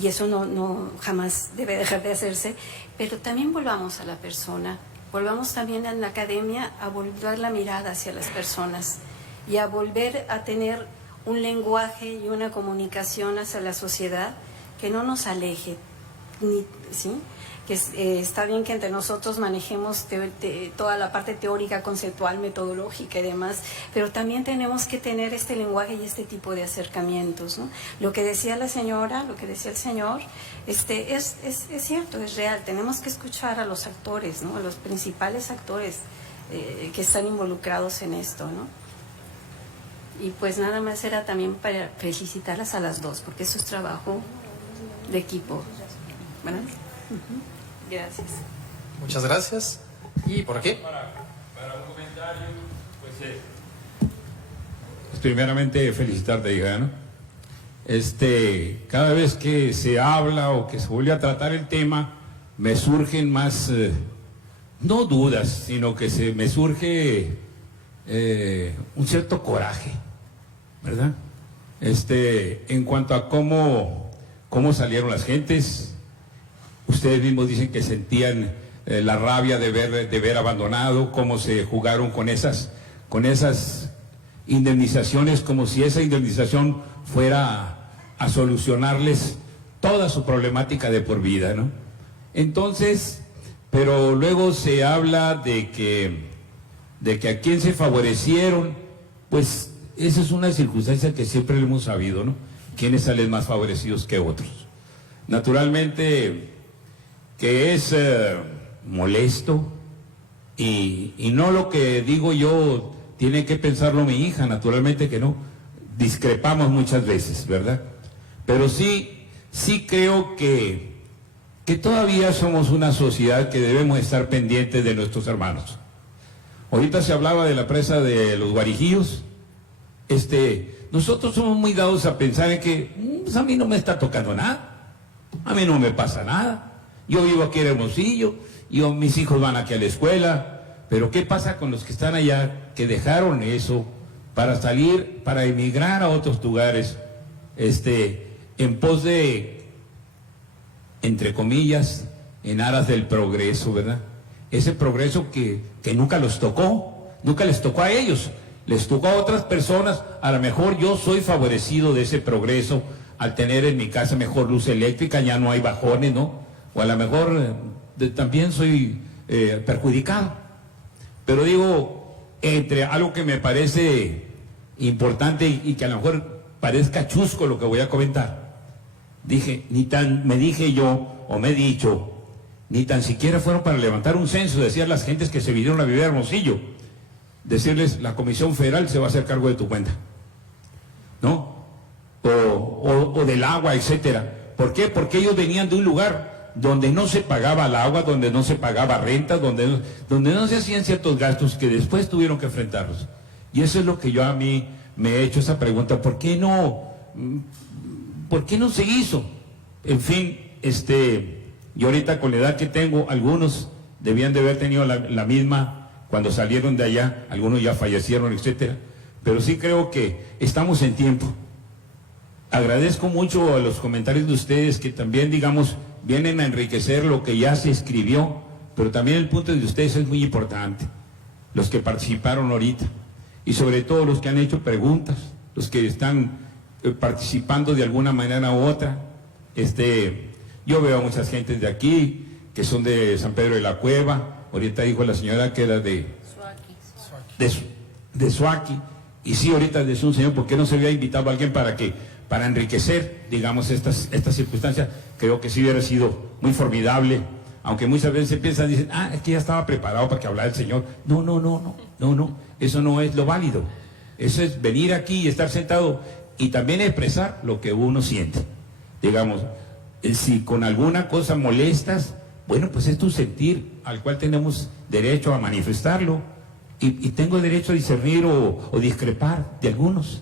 eso no jamás debe dejar de hacerse, pero también volvamos a la persona. Volvamos también en la academia a volver la mirada hacia las personas y a volver a tener un lenguaje y una comunicación hacia la sociedad que no nos aleje, ¿sí? Que está bien que entre nosotros manejemos toda la parte teórica, conceptual, metodológica y demás, pero también tenemos que tener este lenguaje y este tipo de acercamientos, ¿no? Lo que decía la señora, lo que decía el señor, es cierto, es real. Tenemos que escuchar a los actores, ¿no? A los principales actores que están involucrados en esto, ¿no? Y pues nada más era también para felicitarlas a las dos, porque eso es trabajo de equipo, ¿verdad? Gracias. Muchas gracias. ¿Y por aquí? Para un comentario, pues primeramente felicitarte, hija, ¿no? Cada vez que se habla o que se vuelve a tratar el tema, me surgen más, no dudas, sino que me surge un cierto coraje, ¿verdad? En cuanto a cómo salieron las gentes. Ustedes mismos dicen que sentían la rabia de ver abandonado, cómo se jugaron con esas indemnizaciones, como si esa indemnización fuera a solucionarles toda su problemática de por vida, ¿no? Entonces, pero luego se habla de que a quien se favorecieron, pues esa es una circunstancia que siempre hemos sabido, ¿no? Quiénes salen más favorecidos que otros. Naturalmente que es molesto y no lo que digo yo tiene que pensarlo mi hija, naturalmente que no, discrepamos muchas veces, ¿verdad? Pero sí creo que todavía somos una sociedad que debemos estar pendientes de nuestros hermanos. Ahorita se hablaba de la presa de los Guarijíos, nosotros somos muy dados a pensar en que pues a mí no me está tocando nada, a mí no me pasa nada, yo vivo aquí en Hermosillo, mis hijos van aquí a la escuela, pero ¿qué pasa con los que están allá, que dejaron eso para salir, para emigrar a otros lugares, en pos de, entre comillas, en aras del progreso, ¿verdad? Ese progreso que nunca les tocó a ellos, les tocó a otras personas. A lo mejor yo soy favorecido de ese progreso al tener en mi casa mejor luz eléctrica, ya no hay bajones, ¿no? O a lo mejor también soy perjudicado. Pero digo, entre algo que me parece importante y que a lo mejor parezca chusco lo que voy a comentar, me he dicho, ni tan siquiera fueron para levantar un censo, decían las gentes que se vinieron a vivir a Hermosillo, decirles, la Comisión Federal se va a hacer cargo de tu cuenta, ¿no? O del agua, etcétera. ¿Por qué? Porque ellos venían de un lugar donde no se pagaba el agua, donde no se pagaba renta, donde no se hacían ciertos gastos que después tuvieron que enfrentarlos. Y eso es lo que yo a mí me he hecho esa pregunta, ¿por qué no se hizo? En fin, yo ahorita con la edad que tengo, algunos debían de haber tenido la misma cuando salieron de allá, algunos ya fallecieron, etcétera, pero sí creo que estamos en tiempo. Agradezco mucho a los comentarios de ustedes que también, digamos, vienen a enriquecer lo que ya se escribió, pero también el punto de ustedes es muy importante, los que participaron ahorita, y sobre todo los que han hecho preguntas, los que están participando de alguna manera u otra. Yo veo a muchas gentes de aquí, que son de San Pedro de la Cueva, ahorita dijo la señora que era de Suaki, y sí, ahorita es un señor, ¿por qué no se había invitado a alguien para enriquecer, digamos, estas circunstancias? Creo que sí hubiera sido muy formidable, aunque muchas veces se piensan, dicen, es que ya estaba preparado para que hablara el señor. No, eso no es lo válido. Eso es venir aquí y estar sentado y también expresar lo que uno siente. Digamos, si con alguna cosa molestas, bueno, pues es tu sentir al cual tenemos derecho a manifestarlo y tengo derecho a discernir o discrepar de algunos.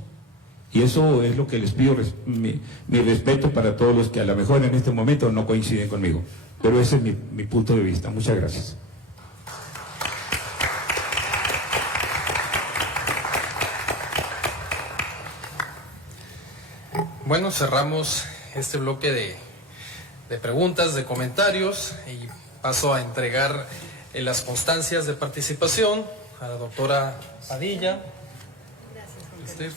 Y eso es lo que les pido, mi respeto para todos los que a lo mejor en este momento no coinciden conmigo. Pero ese es mi punto de vista. Muchas gracias. Bueno, cerramos este bloque de preguntas, de comentarios, y paso a entregar las constancias de participación a la doctora Padilla. Gracias.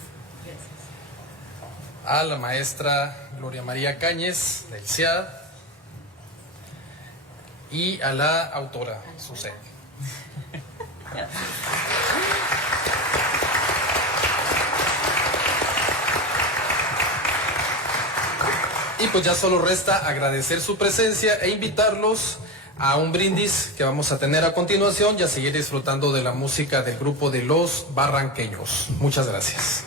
A la maestra Gloria María Cáñez del CIAD y a la autora Suset. Y pues ya solo resta agradecer su presencia e invitarlos a un brindis que vamos a tener a continuación y a seguir disfrutando de la música del grupo de Los Barranqueños. Muchas gracias.